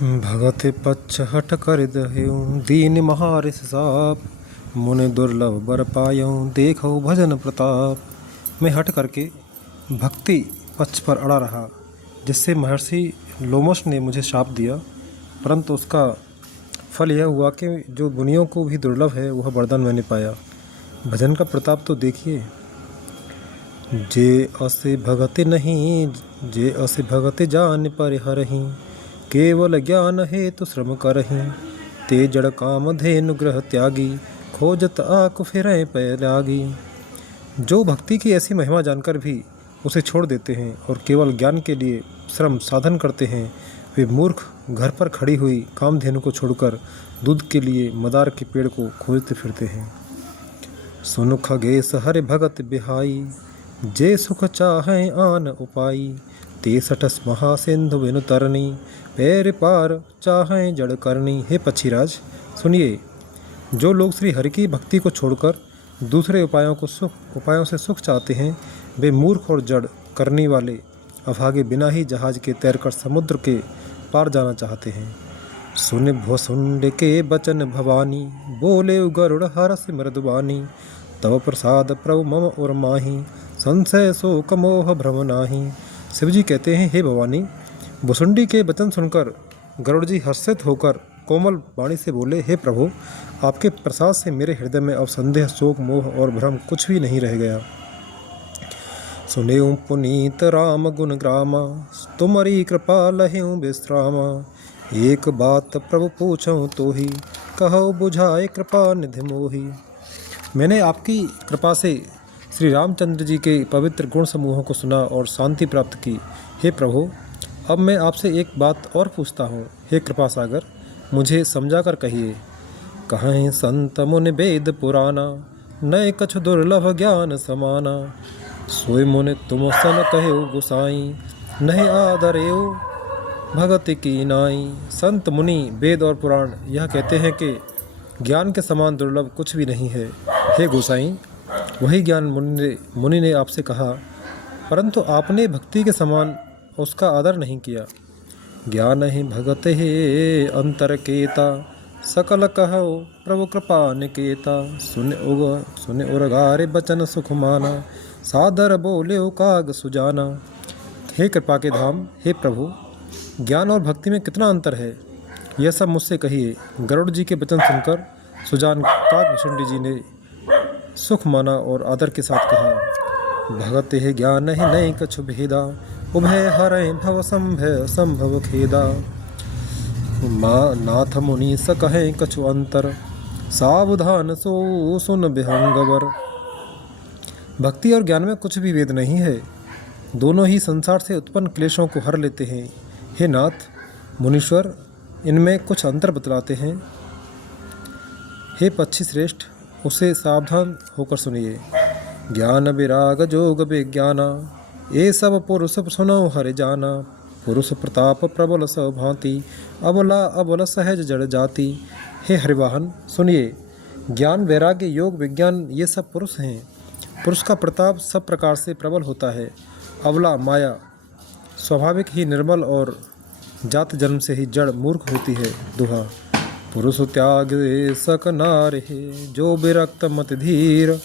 भगत पच्छ हट कर दह्यूं दीन महारिस साप मुनि दुर्लभ बर पायूं देखो भजन प्रताप। मैं हट करके भक्ति पक्ष पर अड़ा रहा, जिससे महर्षि लोमश ने मुझे शाप दिया, परंतु उसका फल यह हुआ कि जो मुनियों को भी दुर्लभ है वह वरदान मैंने पाया। भजन का प्रताप तो देखिए। जे असे भगति नहीं, जे असे भगति जान परिहरहि, केवल ज्ञान हेतु श्रम करहि, ते जड़ काम धेनु ग्रह त्यागी, खोजत आक फिरें पै लागी। जो भक्ति की ऐसी महिमा जानकर भी उसे छोड़ देते हैं और केवल ज्ञान के लिए श्रम साधन करते हैं, वे मूर्ख घर पर खड़ी हुई कामधेनु को छोड़कर दूध के लिए मदार के पेड़ को खोजते फिरते हैं। सुनु खगेश हरि भगत बिहाई, जे सुख चाहें आन उपाई, ते सठस महासिंधु बिनु तरनी, पैर पार चाहें जड़ करनी। हे पक्षीराज सुनिए, जो लोग श्री हरि की भक्ति को छोड़कर दूसरे उपायों से सुख चाहते हैं, वे मूर्ख और जड़ करने वाले अभागे बिना ही जहाज के तैरकर समुद्र के पार जाना चाहते हैं। सुन भुसुंड के बचन भवानी, बोले गरुड़ हरस मृदुबानी, तव प्रसाद प्रभु मम और माही, संशय शोक मोह भ्रम नाही। शिवजी कहते हैं, हे भवानी, भुसुंडी के वचन सुनकर गरुड़ जी हर्षित होकर कोमल वाणी से बोले, हे प्रभु, आपके प्रसाद से मेरे हृदय में अब संदेह शोक मोह और भ्रम कुछ भी नहीं रह गया। सुनेऊं पुनीत राम गुण ग्रामा, तुम्हारी कृपा लहेऊं विश्रामा, एक बात प्रभु पूछूं तो ही, कहो बुझाए कृपा निधि मोही। मैंने आपकी कृपा से श्री रामचंद्र जी के पवित्र गुण समूहों को सुना और शांति प्राप्त की। हे प्रभु, अब मैं आपसे एक बात और पूछता हूँ। हे कृपा सागर, मुझे समझा कर कहिए। कहें संत मुनि वेद पुराना, नए कछु दुर्लभ ज्ञान समाना, सोई मुनि तुम सन कहो गुसाई, नहीं आदरेओ भगति की नाई। संत मुनि वेद और पुराण यह कहते हैं कि ज्ञान के समान दुर्लभ कुछ भी नहीं है। हे गोसाई, वही ज्ञान मुनि ने आपसे कहा, परंतु आपने भक्ति के समान उसका आदर नहीं किया। ज्ञान ही भगत है अंतर केता, सकल कहो प्रभु कृपा निकेता, सुने उरगारे बचन सुख माना, सादर बोले काग सुजाना। हे कृपा के धाम, हे प्रभु, ज्ञान और भक्ति में कितना अंतर है, यह सब मुझसे कहिए। गरुड़ जी के वचन सुनकर सुजान काकभुसुंडी जी ने सुख माना और आदर के साथ कहा, भगत है ज्ञान ही नहीं कछु भेदा, उभय हरें भव संभव खेदा। नाथ मुनि स कहें कछु अंतर, सावधान सो सुन विहंगवर। भक्ति और ज्ञान में कुछ भी भेद नहीं है, दोनों ही संसार से उत्पन्न क्लेशों को हर लेते हैं। हे नाथ मुनीश्वर, इनमें कुछ अंतर बतलाते हैं। हे पक्षी श्रेष्ठ, उसे सावधान होकर सुनिए। ज्ञान विराग जोग विज्ञाना, ये सब पुरुष सुनो हरि जाना, पुरुष प्रताप प्रबल सब भांति, अबला अबल सहज जड़ जाति। हे हरिवाहन सुनिए, ज्ञान वैराग्य योग विज्ञान ये सब पुरुष हैं। पुरुष का प्रताप सब प्रकार से प्रबल होता है, अबला माया स्वाभाविक ही निर्मल और जात जन्म से ही जड़ मूर्ख होती है। दोहा। पुरुष त्याग सक नार है, जो विरक्त मत धीर,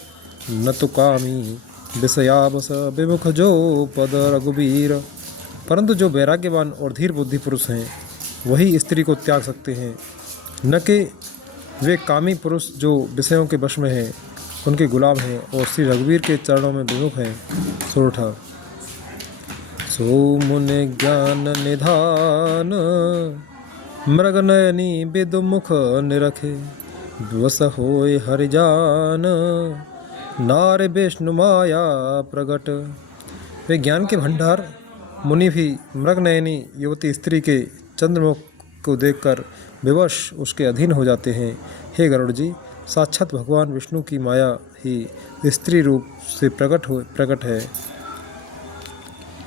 न तो कामी विषयावस विमुख जो पद रघुबीर। परंतु जो वैराग्यवान और धीर बुद्धि पुरुष हैं, वही स्त्री को त्याग सकते हैं, न कि वे कामी पुरुष जो विषयों के वश में हैं, उनके गुलाम हैं और श्री रघुवीर के चरणों में विमुख हैं। सोरठा। सो मुनि ज्ञान निधान, मृग नयनी विदुमुख निरखे, वस होय हरिजान, नार विष्णु माया प्रगट। वे ज्ञान के भंडार मुनि भी मृग नयनी युवती स्त्री के चंद्रमुख को देखकर विवश उसके अधीन हो जाते हैं। हे गरुड़ जी, साक्षात भगवान विष्णु की माया ही स्त्री रूप से प्रकट है।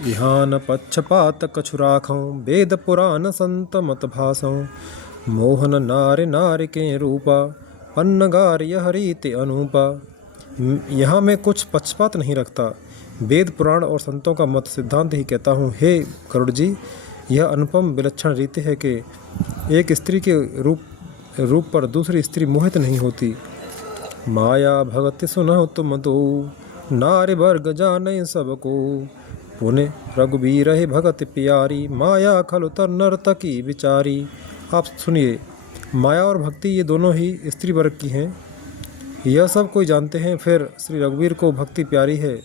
इहान पक्षपात कछु राखों, वेद पुराण संत मत भाषों, मोहन नारि नारि के रूपा, पन्नगार यह रीति अनूपा। यहाँ मैं कुछ पक्षपात नहीं रखता, वेद पुराण और संतों का मत सिद्धांत ही कहता हूँ। हे गरुड़ जी, यह अनुपम विलक्षण रीति है कि एक स्त्री के रूप पर दूसरी स्त्री मोहित नहीं होती। माया भगत सुनो तुम दो, नारी वर्ग जाने सबको, पुण्य रघुबीर है भगत प्यारी, माया खलु तर नर्तकी विचारी। आप सुनिए, माया और भक्ति ये दोनों ही स्त्री वर्ग की हैं, यह सब कोई जानते हैं। फिर श्री रघुवीर को भक्ति प्यारी है,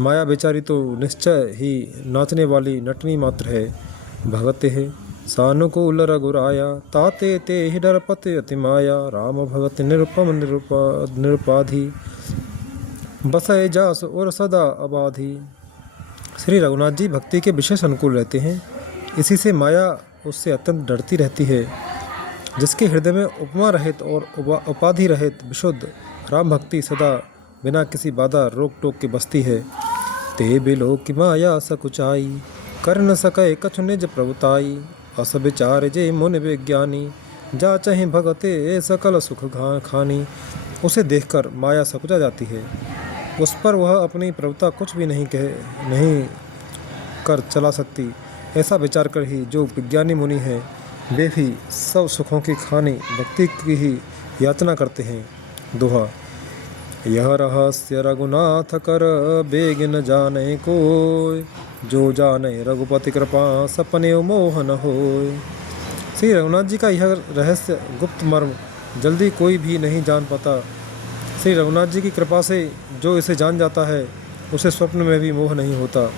माया बेचारी तो निश्चय ही नाचने वाली नटनी मात्र है। भगत है सानुकूल रघुराया, ताते ते ही डरपते अति माया, राम भगत निरुपम निरुपाधि, बसय जास और सदा अबाधि। श्री रघुनाथ जी भक्ति के विशेष अनुकूल रहते हैं, इसी से माया उससे अत्यंत डरती रहती है। जिसके हृदय में उपमा रहित और उपाधि रहित विशुद्ध राम भक्ति सदा बिना किसी बाधा रोक टोक के बसती है। ते बिलो की माया सकुचाई, कर न सके कछु निज प्रभुताई, अस विचार जे मुनि विज्ञानी, जा चाहे भगते सकल सुख खानी। उसे देखकर माया सकुचा जाती है, उस पर वह अपनी प्रभुता कुछ भी नहीं कर चला सकती। ऐसा विचार कर ही जो विज्ञानी मुनि हैं वे भी सब सुखों की खानी भक्ति की ही याचना करते हैं। दोहा। यह रहस्य रघुनाथ कर, बेग न जाने कोय, जो जाने रघुपति कृपा, सपने मोह न होय। श्री रघुनाथ जी का यह रहस्य गुप्त मर्म जल्दी कोई भी नहीं जान पाता। श्री रघुनाथ जी की कृपा से जो इसे जान जाता है उसे स्वप्न में भी मोह नहीं होता।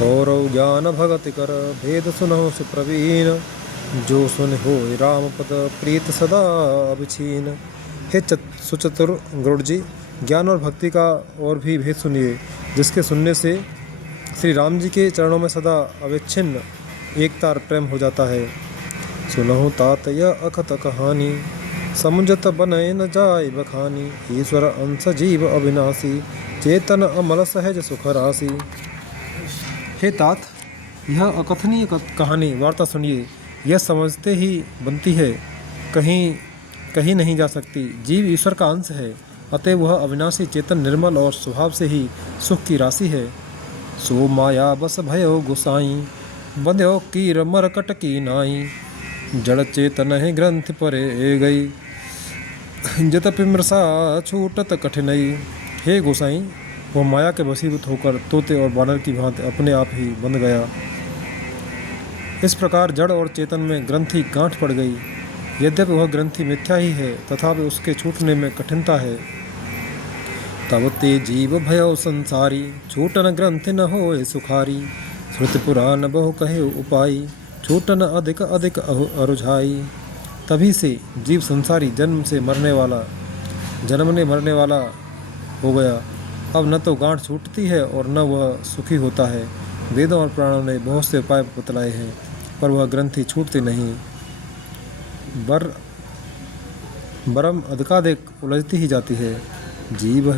और ज्ञान भगति कर, भेद सुनहो सुप्रवीण, जो सुन हो राम पद प्रीत सदा अभिछीन। हे सुचतुर गरुड़ जी, ज्ञान और भक्ति का और भी भेद सुनिए, जिसके सुनने से श्री राम जी के चरणों में सदा अविच्छिन्न एक तार प्रेम हो जाता है। सुनहु तात यह अखत कहानी, समुझत बनय न जाय बखानी, ईश्वर अंश जीव अविनाशी, चेतन अमल सहज सुख राशि। हे तात, यह अकथनीय कहानी वार्ता सुनिए, यह समझते ही बनती है, कहीं नहीं जा सकती। जीव ईश्वर का अंश है, अतः वह अविनाशी चेतन निर्मल और स्वभाव से ही सुख की राशि है। सो माया बस भयो गुसाई, बंध्यो कीर मरकट की नाई, जड़ चेतन है ग्रंथ परे गई, जतपि मृषा छूटत कठिनाई। हे गोसाई, वह माया के वशीभूत होकर तोते और बानर की भांति अपने आप ही बंध गया। इस प्रकार जड़ और चेतन में ग्रंथि गांठ पड़ गई। यद्यपि वह ग्रंथि मिथ्या ही है, तथापि उसके छूटने में कठिनता है। तब ते जीव भयो संसारी, छूटन ग्रंथि न होए सुखारी, श्रुति पुराण बहु कहे उपाई, छूटन अधिक अधिक अरुझाई। तभी से जीव संसारी जन्मने मरने वाला हो गया। अब न तो गांठ छूटती है और न वह सुखी होता है। वेदों और पुराणों ने बहुत से उपाय बतलाए हैं, पर वह ग्रंथि छूटती नहीं, बरम अधिकाधिक उलझती ही जाती है। जीव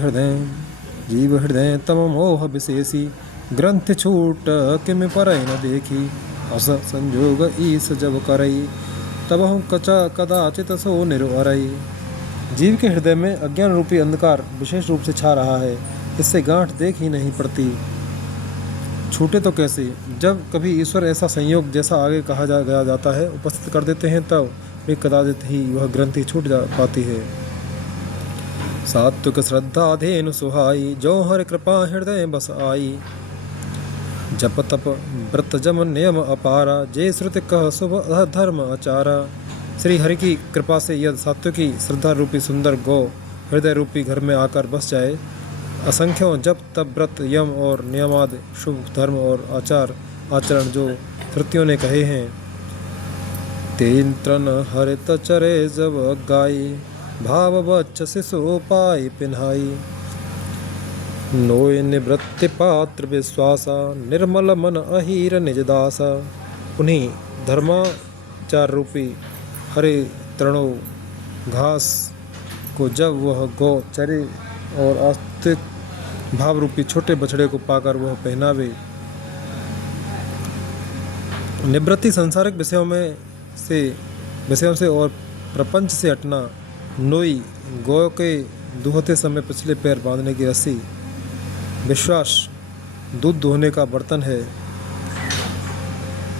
हृदय तम मोह विशेषी, ग्रंथि छूट किम परय न देखी, अस संजोग ईस जब करई, तब हूँ कदाचित सो निरुअरई। जीव के हृदय में अज्ञान रूपी अंधकार विशेष रूप से छा रहा है, इससे गांठ देख ही नहीं पड़ती, छूटे तो कैसे। जब कभी ईश्वर ऐसा संयोग जैसा आगे कहा गया जाता है उपस्थित कर देते हैं, तब वे कदाचित ही वह ग्रंथि छूट जा पाती है। सात्विक श्रद्धा धेनु सुहाई, जो हर कृपा हृदय बस आई, जप तप व्रत जम नियम अपारा, जे श्रुति कह शुभ धर्म आचारा। श्री हरि की कृपा से यदि सात्विकी श्रद्धा रूपी सुंदर गौ हृदय रूपी घर में आकर बस जाए, असंख्यों जप तप व्रत यम और नियमादि शुभ धर्म और आचरण जो श्रुतियों ने कहे हैं, तेन त्रन हरित चरे जब गाई, भाव बच्च शिशु पाई पिन्हाई, नोय निवृत्ति पात्र विश्वासा, निर्मल मन अहीर निजदासा। उन्हीं धर्माचार रूपी हरे तृणों घास को जब वह गौ चरे और आस्तिक भाव रूपी छोटे बछड़े को पाकर वह पहनावे, निवृत्ति संसारिक विषयों से और प्रपंच से हटना, नोई गौ के दुहते समय पिछले पैर बांधने की रस्सी, विश्वास दूध दोहने का बर्तन है,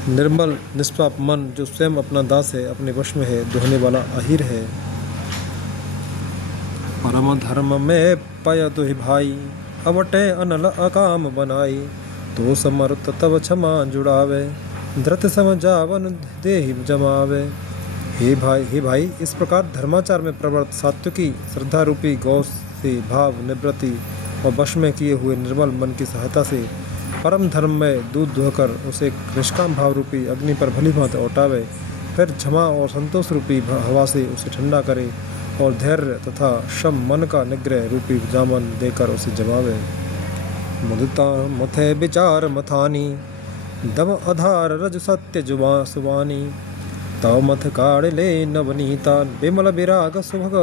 निर्मल निष्पाप मन जो स्वयं अपना दास है, अपने वश में है, दुहने वाला अहिर है। परम धर्म में पय दुहि भाई, अवटे अनल अकाम बनाई। तो समर्थ तब क्षमा जुड़ावे, धृत समझावन देहि जमावे। हे भाई, इस प्रकार धर्माचार में प्रवृत्त सात्विकी श्रद्धा रूपी गौ से भाव निवृत्ति और वश में किए हुए निर्मल मन की सहायता से परम धर्म में दूध दुहकर उसे निष्काम भाव रूपी अग्नि पर भली भांति औटावे, फिर क्षमा और संतोष रूपी हवा से उसे ठंडा करे और धैर्य तथा शम मन का निग्रह रूपी जामन देकर उसे जमावे। मुदिता मथे विचार मथानी, दम आधार रज सत्य जुबा सुबानी। तव मथ काढ़ ले नवनीता, विमल विराग सुभग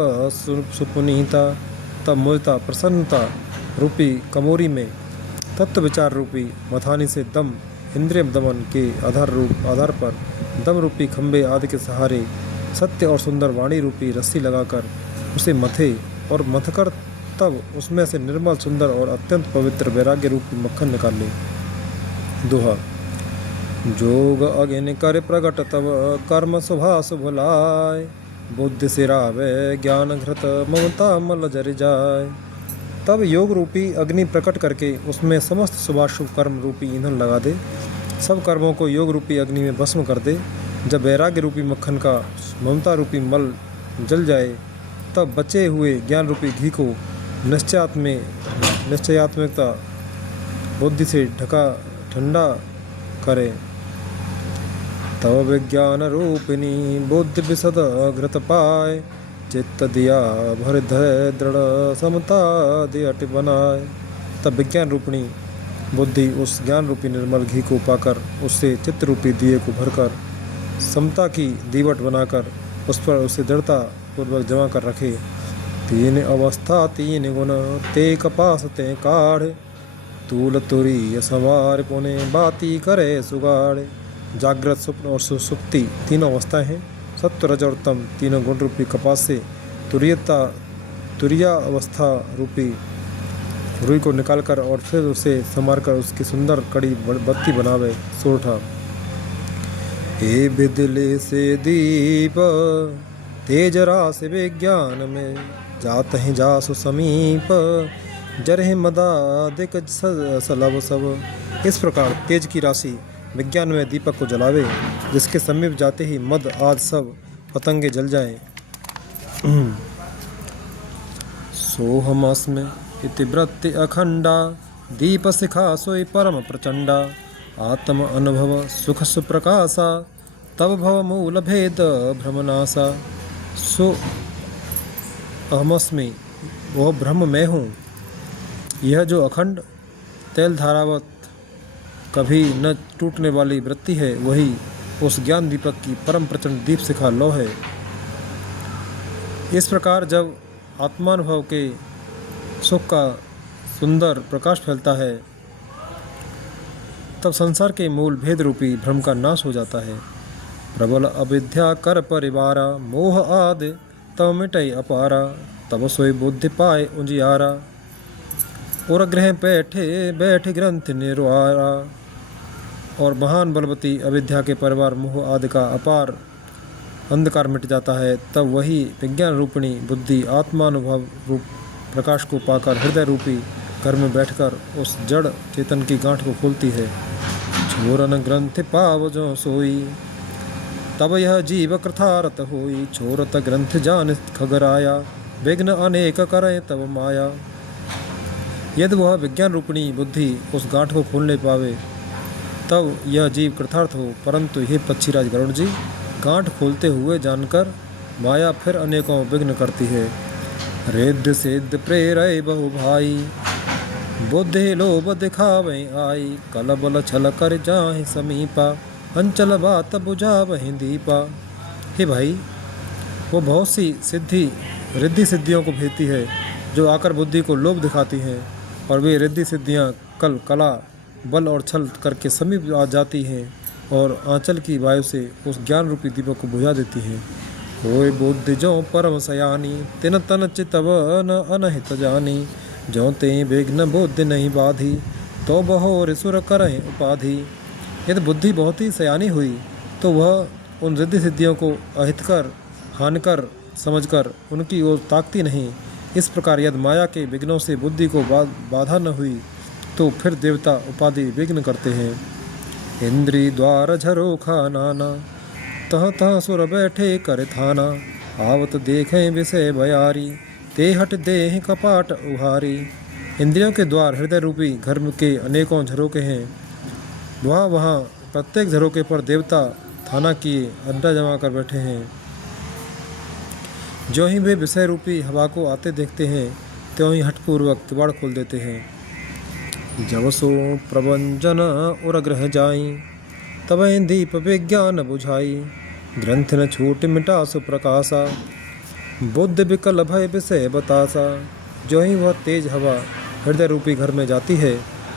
सुपुनीता। तब मुदिता प्रसन्नता रूपी कमोरी में तत्व विचार रूपी मथानी से दम इंद्रिय दमन के आधार पर दम रूपी खंबे आदि के सहारे सत्य और सुंदर वाणी रूपी रस्सी लगाकर उसे मथे और मथकर तब उसमें से निर्मल सुंदर और अत्यंत पवित्र वैराग्य रूपी मक्खन निकाल ले। दोहा। जोग अगिन कर प्रगट तब कर्म सुभाष भुलाय, बुद्धि सिरावे ज्ञान घृत ममता मल जर जाय। तब योग रूपी अग्नि प्रकट करके उसमें समस्त शुभाशुभ कर्म रूपी ईंधन लगा दे, सब कर्मों को योग रूपी अग्नि में भस्म कर दे। जब वैराग्य रूपी मक्खन का ममता रूपी मल जल जाए, तब बचे हुए ज्ञान रूपी घी को निश्चयात्मकता बुद्धि से ढका ठंडा करे। तब विज्ञान रूपिणी बुद्धि विशद घृत पाए, चित्त दिया भर दृढ़ समता दियट बनाए। तब विज्ञान रूपिणी बुद्धि उस ज्ञान रूपी निर्मल घी को पाकर उससे चित्त रूपी दिए को भरकर समता की दीवट बनाकर उस पर उसे दृढ़ता पूर्वक जमा कर रखे। तीन अवस्था तीन गुण ते कपास ते काढ़, तूल तुरी सवार पुणे बाती करे सुगाड़। जागृत स्वप्न और सुसुप्ति तीनों अवस्थाएं हैं। सत्व रज और तम तीनों गुण रूपी कपास से तुरिया अवस्था रूपी रुई को निकालकर और फिर उसे संवार कर उसकी सुंदर कड़ी बत्ती बनावे। सोरठा। हे बिदले से दीप तेज रास विज्ञान में, जात हैं जासु समीप जरह मदादिक सलब सब। इस प्रकार तेज की राशि विज्ञान में दीपक को जलावे, जिसके समीप जाते ही मद आदि सब पतंगे जल जाएं। सोहमस्मि इति वृत्ति अखंडा, दीप शिखा सोई परम प्रचंडा। आत्म अनुभव सुख सुप्रकाशा, तब भव मूल भेद भ्रमनाशा। सो अहमस्मि, वह ब्रह्म मैं हूँ। यह जो अखंड तेल धारावत कभी न टूटने वाली वृत्ति है, वही उस ज्ञान दीपक की परम प्रचंड दीप शिखा लौ है। इस प्रकार जब आत्मानुभव के सुख का सुंदर प्रकाश फैलता है, तब संसार के मूल भेद रूपी भ्रम का नाश हो जाता है। प्रबल अविद्या कर परिवारा, मोह आदि तब मिटई अपारा। तब सोई बुद्धि पाए उजियारा, और ग्रह बैठे ग्रंथ निर्वारा। और महान बलवती अविद्या के परिवार मोह आदि का अपार अंधकार मिट जाता है। तब वही विज्ञान रूपिणी बुद्धि आत्मानुभव रूप प्रकाश को पाकर हृदय रूपी घर में बैठकर उस जड़ चेतन की गांठ को खोलती है। छोरन ग्रंथ पाव जो सोई, तब यह जीव कृथारत होई। छोरत ग्रंथ जान खगराया, विघ्न अनेक करे तब माया। यदि वह विज्ञान रूपिणी बुद्धि उस गांठ को खोल नहीं पावे, तब यह जीव कृतार्थ हो। परंतु हे पक्षीराज गरुड़ जी, गांठ खोलते हुए जानकर माया फिर अनेकों विघ्न करती है। रिद्ध सिद्ध प्रेरय बहु भाई, बुद्धि लोभ दिखावे आई। कल बल छल कर जाहि समीपा, अंचल बात बुझावहि दीपा। हे भाई, वो बहुत सी रिद्धि सिद्धियों को भेजती है, जो आकर बुद्धि को लोभ दिखाती हैं, और वे रिद्धि सिद्धियाँ कला बल और छल करके समीप आ जाती हैं और आंचल की वायु से उस ज्ञान रूपी दीपक को बुझा देती हैं। कोई बुद्धि जो परम सयानी, तिन तन चितव न अनहित जानी। जो ते विघ्न बुद्धि नहीं बाधी, तो बहोर सुर करहि उपाधि। यदि बुद्धि बहुत ही सयानी हुई तो वह उन रिद्धि सिद्धियों को अहितकर हानिकर समझकर उनकी ओर ताकती नहीं। इस प्रकार यदि माया के विघ्नों से बुद्धि को बाधा न हुई तो फिर देवता उपाधि विघ्न करते हैं। इंद्री द्वार झरोखा नाना, तह तह सुर बैठे कर थाना, आवत देखें विषय भयारी, ते हट देह कपाट उहारी। इंद्रियों के द्वार हृदय रूपी घर के अनेकों झरोके हैं। वहाँ प्रत्येक झरोके पर देवता थाना किए अड्डा जमा कर बैठे हैं। जो ही वे विषय रूपी हवा को आते देखते हैं त्यों ही हठपूर्वक किवाड़ खोल देते हैं। जब सो प्रबंजन उरग्रह जाई, तब दीप विज्ञान बुझाई, ग्रंथ न छूट मिटा सुप्रकाशा, बुद्ध विकल भय विषय बतासा। जो ही वह तेज हवा हृदय रूपी घर में जाती है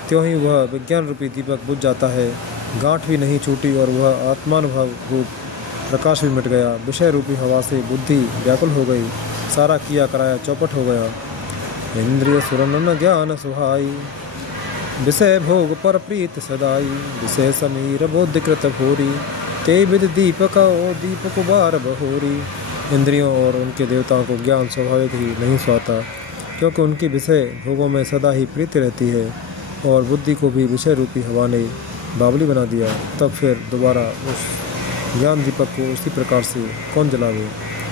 त्यों ही वह विज्ञान रूपी दीपक बुझ जाता है। गांठ भी नहीं छूटी और वह आत्मानुभव रूप प्रकाश भी मिट गया। विषय रूपी हवा से बुद्धि व्याकुल हो गई, सारा किया कराया चौपट हो गया। इंद्रिय सुरन ज्ञान सुहाई, विषय भोग पर प्रीत सदाई, विषय समीर बोधिकृत भोरी, ते विद दीपक ओ दीपक बार बहोरी। इंद्रियों और उनके देवताओं को ज्ञान स्वाभाविक ही नहीं सुहाता, क्योंकि उनकी विषय भोगों में सदा ही प्रीति रहती है और बुद्धि को भी विषय रूपी हवा ने बावली बना दिया। तब फिर दोबारा उस ज्ञान दीपक को उसी प्रकार से कौन जलावे।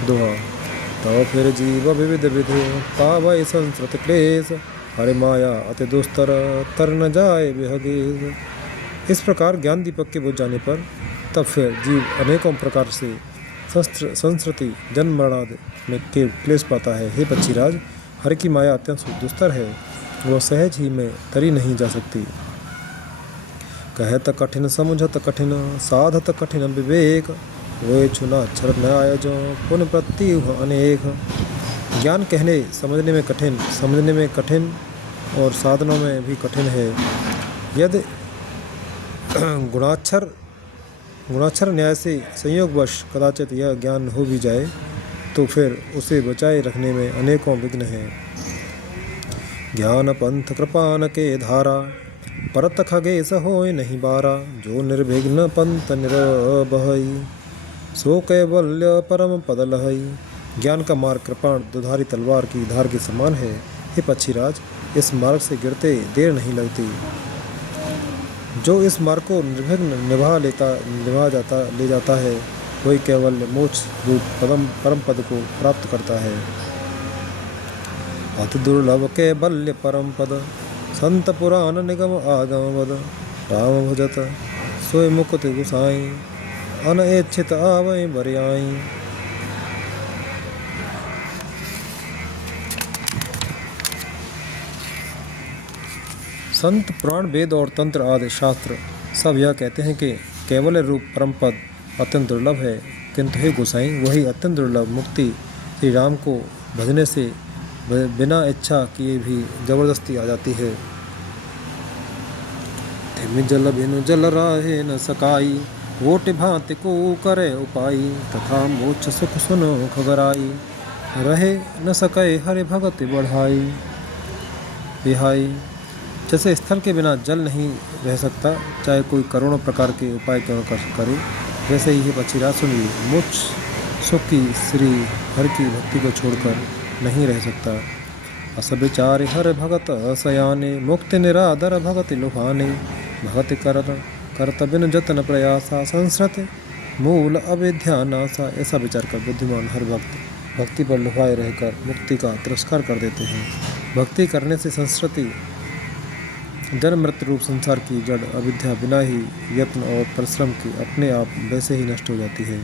दोहा। तो फिर जीव विविध विधि, पावै संस्कृत क्लेश, हरे माया अति दुस्तर, तर न जाए विहगेश। इस प्रकार ज्ञान दीपक के बुझ जाने पर तब फिर जीव अनेकों प्रकार से संस्कृति जन्म मरणादि में के क्लेश पाता है। हे पक्षीराज, हर की माया अत्यंत दुस्तर है, वह सहज ही में तरी नहीं जा सकती। कहत कठिन समझत कठिन, साधत कठिन विवेक, वे चुना अक्षर न्याय जो पुन प्रति अनेक। ज्ञान कहने समझने में कठिन, समझने में कठिन और साधनों में भी कठिन है। यदि गुणाक्षर न्याय से संयोगवश कदाचित यह ज्ञान हो भी जाए तो फिर उसे बचाए रखने में अनेकों विघ्न हैं। ज्ञान पंथ कृपान के धारा, परत खगेश होय नहीं बारा, जो निर्विघ्न पंथ निरबहई, सो कैवल्य परम पद लहई। ज्ञान का मार्ग कृपाण दुधारी तलवार की धार के समान है। हे पक्षीराज, इस मार्ग से गिरते देर नहीं लगती। जो इस मार्ग को निर्विघ्न ले जाता है वही केवल मोक्ष रूप परम पद को प्राप्त करता है। अति दुर्लभ के बल्य परम पद, संत पुराण निगम आगम वद, राम भजत सोय मुकुति गुसाई, अनएच्छित आवै बरियाई। संत पुराण वेद और तंत्र आदि शास्त्र सब यह कहते हैं कि केवल रूप परम पद अत्यंत दुर्लभ है, किंतु हे गोसाई वही अत्यंत दुर्लभ मुक्ति श्री राम को भजने से बिना इच्छा किए भी जबरदस्ती आ जाती है। थिम जल बिनु जल राहे न सकाई, ओट भांति को करे उपाई, तथा मोक्ष सुख सुनो खबराई, रहे न सके हरि भगति बढ़ाई। बिहाई। जैसे स्थल के बिना जल नहीं रह सकता, चाहे कोई करोड़ों प्रकार के उपाय क्यों करे, वैसे ही पक्षीराज सुनिए, मोक्ष सुख की श्री हर की भक्ति को छोड़कर नहीं रह सकता। अस विचार हर भगत सयाने, मुक्ति निरादर भगति लुभाने, भगति करत बिन जतन प्रयासा, संस्कृत मूल अविद्या नासा। ऐसा विचार कर बुद्धिमान हर भक्त भक्ति पर लुभाए रहकर मुक्ति का तिरस्कार कर देते हैं। भक्ति करने से संस्कृति जन्म मृत्यु रूप संसार की जड़ अविद्या बिना ही यत्न और परिश्रम के अपने आप वैसे ही नष्ट हो जाती है।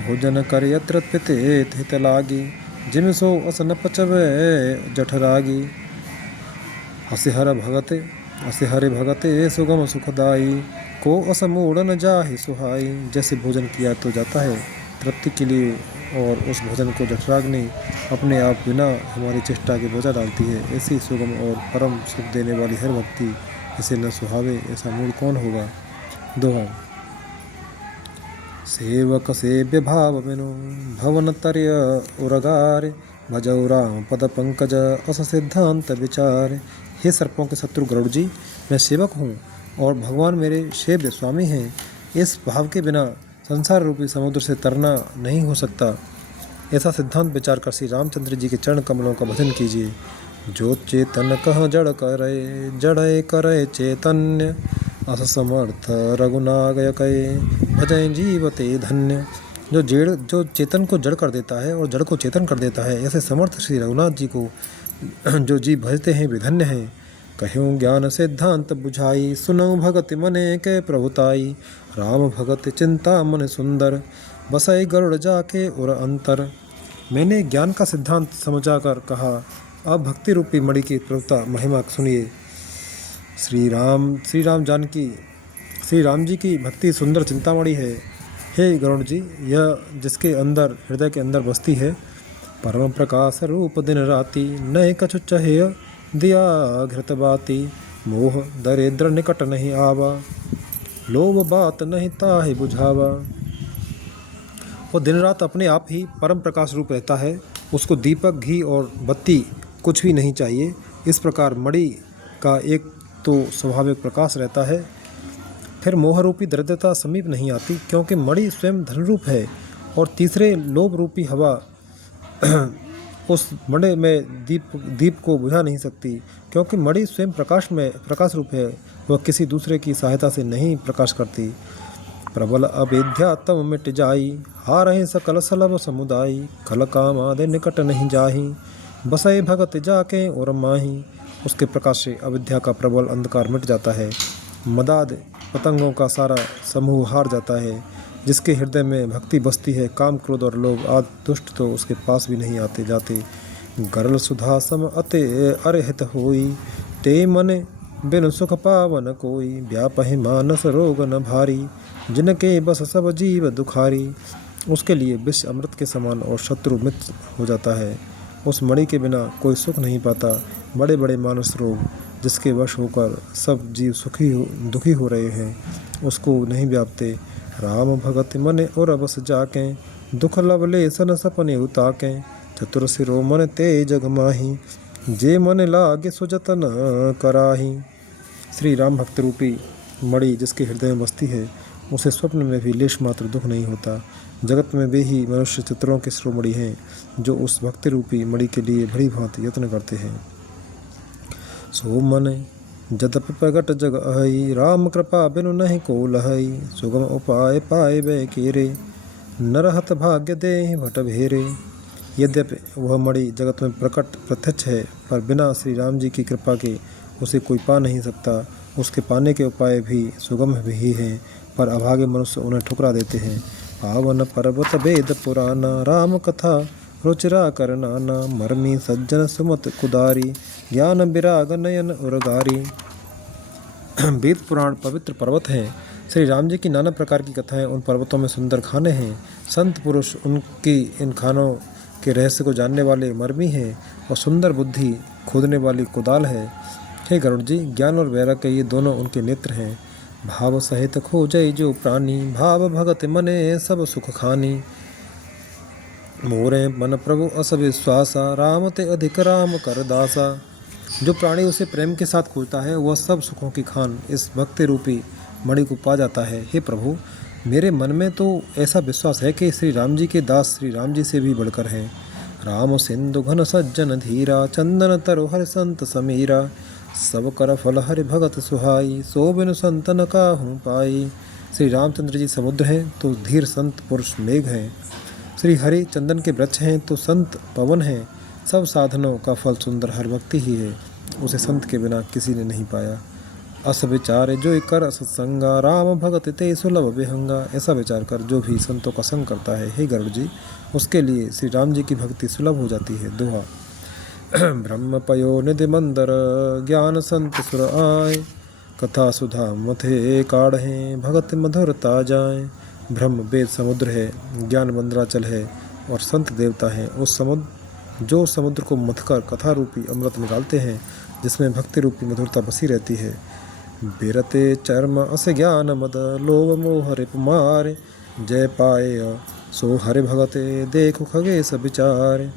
भोजन कर यत्र पिते हित लागी, जिम सो अस न पचवे जठरागी। हसे हरे भगते सुगम सुखदाई, को अस मूढ़ न जाहि सुहाई। जैसे भोजन किया तो जाता है तृप्ति के लिए और उस भोजन को जठराग्नि अपने आप बिना हमारी चेष्टा के बोझा डालती है, ऐसी सुगम और परम सुख देने वाली हर भक्ति इसे न सुहावे, ऐसा मूल कौन होगा। दोहा। सेवक सेव्य भाव बिनु भवन तर्य उरगार, भजौ राम पद पंकज अस सिद्धांत विचार। हे सर्पों के शत्रु गरुड़ जी, मैं सेवक हूँ, और भगवान मेरे सेव्य स्वामी हैं। इस भाव के बिना संसार रूपी समुद्र से तरना नहीं हो सकता। ऐसा सिद्धांत विचार कर श्री रामचंद्र जी के चरण कमलों का भजन कीजिए। जो चेतन कह जड़ करे, जड़े करे चैतन्य, अस समर्थ रघुनागय कहे, भजय जीवते धन्य। जो चेतन को जड़ कर देता है और जड़ को चेतन कर देता है, ऐसे समर्थ श्री रघुनाथ जी को जो जीव भजते हैं वे धन्य हैं। कहूँ ज्ञान सिद्धांत बुझाई, सुनऊ भगत मने के प्रभुताई। राम भगत चिंता मन सुंदर, बसई गरुड़ जाके और अंतर। मैंने ज्ञान का सिद्धांत समझाकर कहा, अब भक्ति रूपी मणि की प्रभुता महिमा सुनिए। श्री राम जी की भक्ति सुंदर चिंतामणि है। हे गरुड़ जी, यह जिसके अंदर हृदय के अंदर बसती है, परम प्रकाश रूप दिन राति, नए कछु चहे दिया घृत बाती। मोह दरिद्र निकट नहीं आवा, लोभ बात नहीं ताहि बुझावा। वो दिन रात अपने आप ही परम प्रकाश रूप रहता है, उसको दीपक, घी और बत्ती कुछ भी नहीं चाहिए। इस प्रकार मणि का एक तो स्वाभाविक प्रकाश रहता है, फिर मोह रूपी दरिद्रता समीप नहीं आती क्योंकि मणि स्वयं धन रूप है, और तीसरे लोभ रूपी हवा उस मणि में दीप को बुझा नहीं सकती क्योंकि मणि स्वयं प्रकाश रूप है, वह किसी दूसरे की सहायता से नहीं प्रकाश करती। प्रबल अविद्या तम मिट जाई, हारहि सकल सलभ समुदायी। खल काम आदि निकट नहीं जाही, बसई भगत जाके और माही। उसके प्रकाश से अविद्या का प्रबल अंधकार मिट जाता है, मदाद पतंगों का सारा समूह हार जाता है। जिसके हृदय में भक्ति बसती है, काम क्रोध और लोभ आदि दुष्ट तो उसके पास भी नहीं आते जाते। गरल सुधा सम अते अरहित होई, ते मन बिन सुख पावन कोई। व्यापहि मानस रोग न भारी, जिनके बस सब जीव दुखारी। उसके लिए विष अमृत के समान और शत्रु मित्र हो जाता है। उस मणि के बिना कोई सुख नहीं पाता। बड़े बड़े मानस रोग जिसके वश होकर सब जीव दुखी हो रहे हैं, उसको नहीं व्यापते। राम भगत मने और बस जाके, दुख लवले सन सपने उताके। चतुर सिरो मन ते जग माही, जे मन लागे सुजतन कराही। श्री राम भक्त रूपी मणि जिसके हृदय में बसती है, उसे स्वप्न में भी लेश मात्र दुख नहीं होता। जगत में वे ही मनुष्य चित्रों के शिरोमणि हैं जो उस भक्ति रूपी मणि के लिए भली भांति यत्न करते हैं। सो मन जदपि प्रगट जग अहई, राम कृपा बिनु नहीं को लहई। सुगम उपाय पाए बै केरे, नरहत भाग्य दे भट भेरे। यद्यपि वह मणि जगत में प्रकट प्रत्यक्ष है, पर बिना श्री राम जी की कृपा के उसे कोई पा नहीं सकता। उसके पाने के उपाय भी सुगम भी हैं, पर अभागे मनुष्य उन्हें ठुकरा देते हैं। पावन पर्वत वेद पुराना, राम कथा रुचिरा कर नाना। मर्मी सज्जन सुमत कुदारी, ज्ञान विराग नयन उर्गारी। वेद पुराण पवित्र पर्वत हैं। श्री राम जी की नाना प्रकार की कथाएं उन पर्वतों में सुंदर खाने हैं। संत पुरुष उनकी इन खानों के रहस्य को जानने वाले मर्मी हैं, और सुंदर बुद्धि खोदने वाली कुदाल है। हे गरुड़ जी, ज्ञान और वैराग्य के ये दोनों उनके नेत्र हैं। भाव सहित खोजै जो प्राणी, भाव भगत मने सब सुख खानी। मोरे मन प्रभु अस विश्वासा, राम ते अधिक राम कर दासा। जो प्राणी उसे प्रेम के साथ खोजता है, वह सब सुखों की खान इस भक्ति रूपी मणि को पा जाता है। हे प्रभु, मेरे मन में तो ऐसा विश्वास है कि श्री राम जी के दास श्री राम जी से भी बढ़कर हैं। राम सिंधु घन सज्जन धीरा, चंदन तरु हर संत समीरा। सब कर फल हरि भगत सुहाई, सो बिनु संत न काहू पाई। श्री रामचंद्र जी समुद्र हैं तो धीर संत पुरुष मेघ हैं। श्री हरि चंदन के वृक्ष हैं तो संत पवन हैं। सब साधनों का फल सुंदर हर भक्ति ही है, उसे संत के बिना किसी ने नहीं पाया। अस विचार जो कर सत्संगा, राम भगत ते सुलभ विहंगा। ऐसा विचार कर जो भी संतों का संग करता है, हे गरुड़ जी, उसके लिए श्री राम जी की भक्ति सुलभ हो जाती है। दोहा। ब्रह्म पयो निधि मंदर, ज्ञान संत सुर आए। कथा सुधा मथे काढ़े, भगत मधुरता जाए। ब्रह्म वेद समुद्र है, ज्ञान मंदराचल है, और संत देवता है उस जो समुद्र को मथकर कथा रूपी अमृत निकालते हैं, जिसमें भक्ति रूपी मधुरता बसी रहती है। बेरते चर्म अस ज्ञान मद, लोभ मोह रिप मारे। जय पाए सो हरि भगते, देखो खगेश विचार।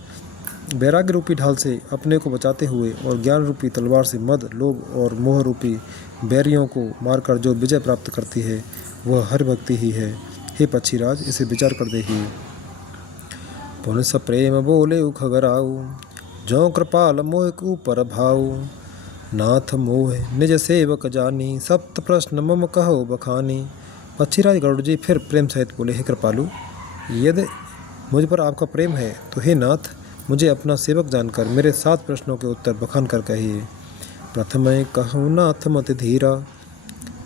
वैराग्य रूपी ढाल से अपने को बचाते हुए और ज्ञान रूपी तलवार से मद, लोभ और मोह रूपी बैरियों को मारकर जो विजय प्राप्त करती है वह हरि भक्ति ही है। हे पक्षीराज, इसे विचार कर देखिए। पुनस प्रेम बोले उखगराऊ, जो कृपाल मोह ऊपर भाऊ। नाथ मोह निज सेवक जानी, सप्त प्रश्न मम कहो बखानी। पक्षीराज गरुड़ जी फिर प्रेम सहित बोले, हे कृपालु, यदि मुझ पर आपका प्रेम है तो हे नाथ, मुझे अपना सेवक जानकर मेरे 7 प्रश्नों के उत्तर बखान कर कहिए। प्रथम कहूँ नाथ मति धीरा,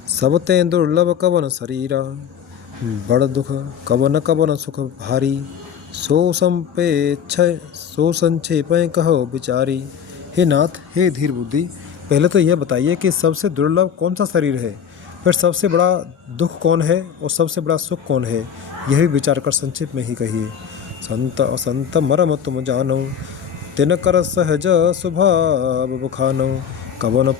सब ते दुर्लभ कवन शरीरा। बड़ दुख कवन कवन सुख भारी, सो संपेक्ष सो संक्षेप कहो विचारी। हे नाथ, हे धीर बुद्धि, पहले तो यह बताइए कि सबसे दुर्लभ कौन सा शरीर है, फिर सबसे बड़ा दुख कौन है और सबसे बड़ा सुख कौन है, यह भी विचार कर संक्षेप में ही कहिए। संत असंत मरम तुम जानो, तिन कर सहज स्वभाव बखानो। कवन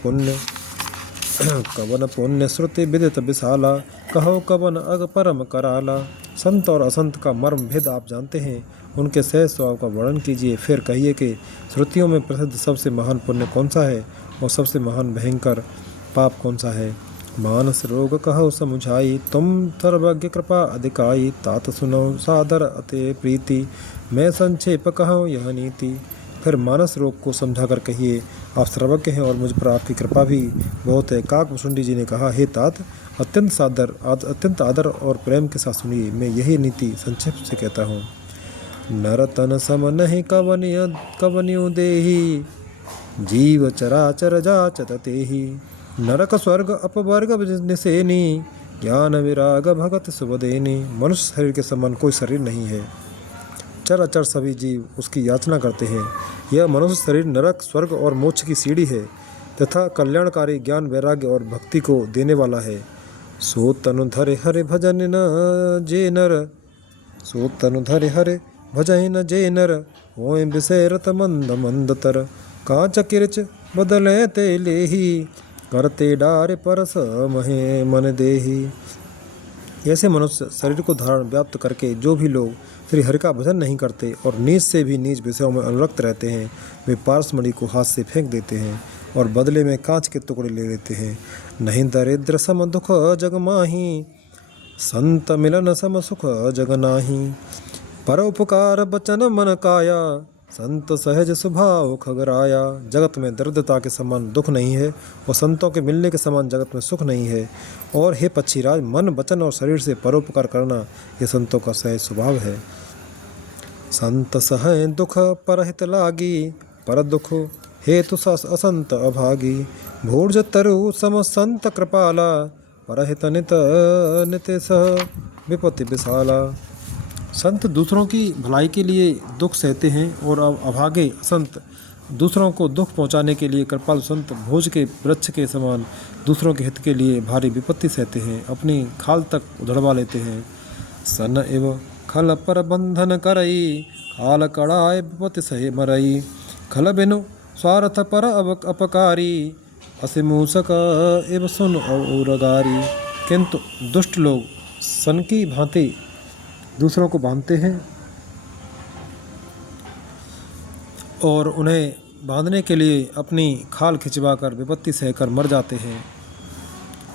पुण्य श्रुति विदित विशाला, कहो कवन अग परम कराला। संत और असंत का मर्म भेद आप जानते हैं, उनके सहज स्वभाव का वर्णन कीजिए। फिर कहिए कि श्रुतियों में प्रसिद्ध सबसे महान पुण्य कौन सा है और सबसे महान भयंकर पाप कौन सा है। मानस रोग कहो समुझाई, तुम सर्वज्ञ कृपा अधिकाई। तात सुनो सादर अते प्रीति, मैं संक्षेप कहूँ यह नीति। फिर मानस रोग को समझा कर कहिए, आप सर्वज्ञ हैं और मुझ पर आपकी कृपा भी बहुत है। काकभूषुंडी जी ने कहा, हे तात, अत्यंत आदर और प्रेम के साथ सुनिए, मैं यही नीति संक्षेप से कहता हूँ। नर तन सम नहीं कवनियो देही, जीव चराचर जाचत तेहि। नरक स्वर्ग अपवर्ग निसेनी, ज्ञान विराग भगत सुबदेनी। मनुष्य शरीर के समान कोई शरीर नहीं है, चराचर सभी जीव उसकी याचना करते हैं। यह मनुष्य शरीर नरक, स्वर्ग और मोक्ष की सीढ़ी है तथा कल्याणकारी ज्ञान, वैराग्य और भक्ति को देने वाला है। सो तनु धरे हरे भजन न जे नर, सो तनु धरे हरे भजन जे नर। होय विषय रत मंद मंद तर, कांच किरच बदले ते लेही। करते डारे परस महे मन देही। ऐसे मनुष्य शरीर को धारण व्याप्त करके जो भी लोग श्री हरि का भजन नहीं करते और नीच से भी नीच विषयों में अनुरक्त रहते हैं, वे पारसमणि को हाथ से फेंक देते हैं और बदले में कांच के टुकड़े ले लेते हैं। नहीं दरिद्र सम दुख जग माही, संत मिलन सम सुख जग नाही। पर उपकार बचन मन काया, संत सहज स्वभाव खगराया। जगत में दरिद्रता के समान दुख नहीं है और संतों के मिलने के समान जगत में सुख नहीं है। और हे पक्षीराज, मन वचन और शरीर से परोपकार करना यह संतों का सहज स्वभाव है। संत सह दुख परहित लागी, पर दुख हेतु असंत अभागी। भूर्ज तरु सम संत कृपाला, परहित नित नित सह विपत्ति विशाला। संत दूसरों की भलाई के लिए दुख सहते हैं और अभागे संत दूसरों को दुख पहुंचाने के लिए कृपालु संत भोज के वृक्ष के समान दूसरों के हित के लिए भारी विपत्ति सहते हैं, अपनी खाल तक उधड़वा लेते हैं। सन एव खल पर बंधन करई, खाल कड़ाए विपत्ति सहे मरई। खल बिनु स्वार्थ पर अपकारी, असिमूसक एव सुन औरगारी। किंतु दुष्ट लोग सन की भांति दूसरों को बांधते हैं और उन्हें बांधने के लिए अपनी खाल खिंचवाकर विपत्ति सहकर मर जाते हैं।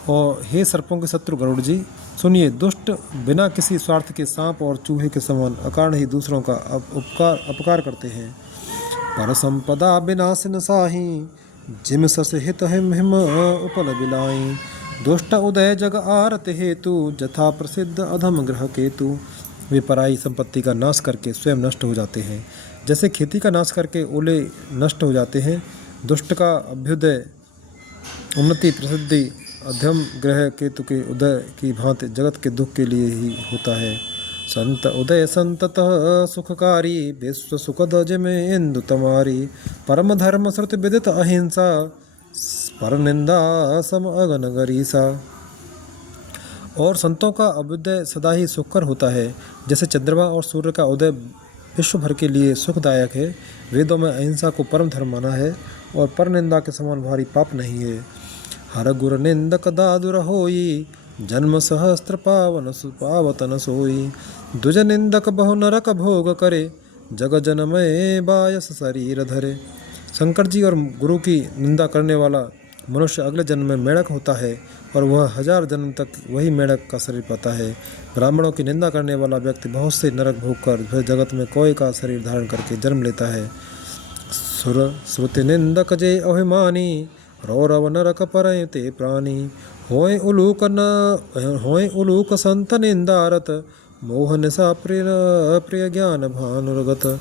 और हे सर्पों के शत्रु गरुड़ जी, सुनिए, दुष्ट बिना किसी स्वार्थ के सांप और चूहे के समान अकारण ही दूसरों का अपकार करते हैं। पर संपदा विनाशन साही, जिम सस हित हिम उपल बिलाई। दुष्ट उदय जग आरत हेतु, जथा प्रसिद्ध अधम ग्रह केतु। वे पराई संपत्ति का नाश करके स्वयं नष्ट हो जाते हैं, जैसे खेती का नाश करके ओले नष्ट हो जाते हैं। दुष्ट का अभ्युदय उन्नति प्रसिद्धि अधम ग्रह केतु के उदय की भांति जगत के दुख के लिए ही होता है। संत उदय संततः सुखकारी, विश्व सुखद जिमें इंदु तमारी। परम धर्म श्रुति विदित अहिंसा, पर निंदा सम अगन गरीसा। और संतों का अभ्युदय सदा ही सुखकर होता है, जैसे चंद्रमा और सूर्य का उदय विश्व भर के लिए सुखदायक है। वेदों में अहिंसा को परम धर्म माना है और पर निंदा के समान भारी पाप नहीं है। हर गुर निंदक दादुर होई, जन्म सहस्त्र पावन सुपावतन सोई। दुज निंदक बहु नरक भोग करे, जग जनमय बायस शरीर धरे। शंकर जी और गुरु की निंदा करने वाला मनुष्य अगले जन्म में मेढक होता है और वह 1000 जन्म तक वही मेढक का शरीर पाता है। ब्राह्मणों की निंदा करने वाला व्यक्ति बहुत से नरक भोगकर फिर जगत में कोय का शरीर धारण करके जन्म लेता है। सुर श्रुति निंदक जे अभिमानी रौरव नरक परय ते प्राणी होय उलूक संत निंदारत मोह निशा प्रिय ज्ञान भानुरगत।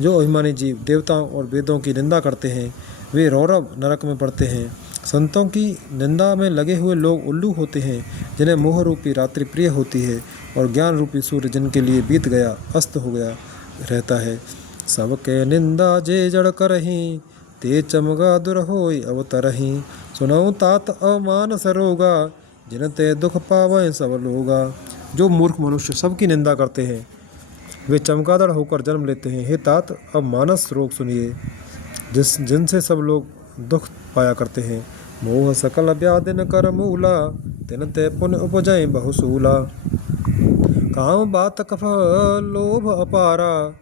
जो अभिमानी जीव देवताओं और वेदों की निंदा करते हैं वे रौरव नरक में पड़ते हैं। संतों की निंदा में लगे हुए लोग उल्लू होते हैं जिन्हें मोह रूपी रात्रि प्रिय होती है और ज्ञान रूपी सूर्य जिनके लिए बीत गया अस्त हो गया रहता है। सबके निंदा जे जड़ करही ते चमगा दुर होय अवतरही सुनऊ तात अवमान सरोगा जिनते दुख पावै सब लोगा। जो मूर्ख मनुष्य सबकी निंदा करते हैं वे चमगादड़ होकर जन्म लेते हैं। हे तात अब मानस रोग सुनिए जिनसे सब लोग दुख पाया करते हैं। मोह सकल व्याधिन कर मूला तिनते पुण्य उपजय बहुसूला काम बात कफ लोभ अपारा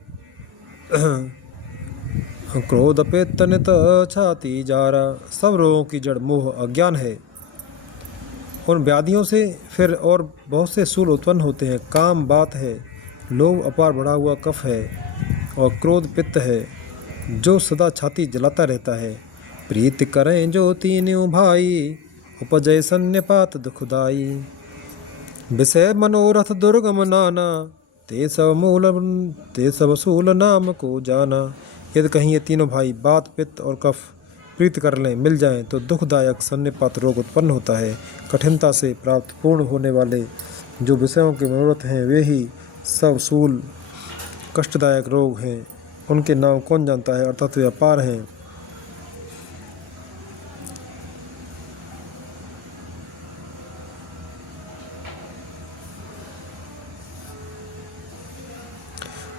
क्रोध पे तनित छाती जारा। सब रोगों की जड़ मोह अज्ञान है। उन व्याधियों से फिर और बहुत से सूल उत्पन्न होते हैं। काम बात है, लोभ अपार बढ़ा हुआ कफ है और क्रोध पित्त है जो सदा छाती जलाता रहता है। प्रीत करें जो तीनों भाई उपजय सन्निपात दुखदाई विषय मनोरथ दुर्गम नाना ते सब सूल नाम को जाना। यदि कहीं ये तीनों भाई बात पित्त और कफ प्रीत कर लें मिल जाएं तो दुखदायक सन्निपात रोग उत्पन्न होता है। कठिनता से प्राप्त पूर्ण होने वाले जो विषयों के मनोरथ हैं वे ही सब सूल कष्टदायक रोग हैं। उनके नाम कौन जानता है अर्थात वे अपार हैं।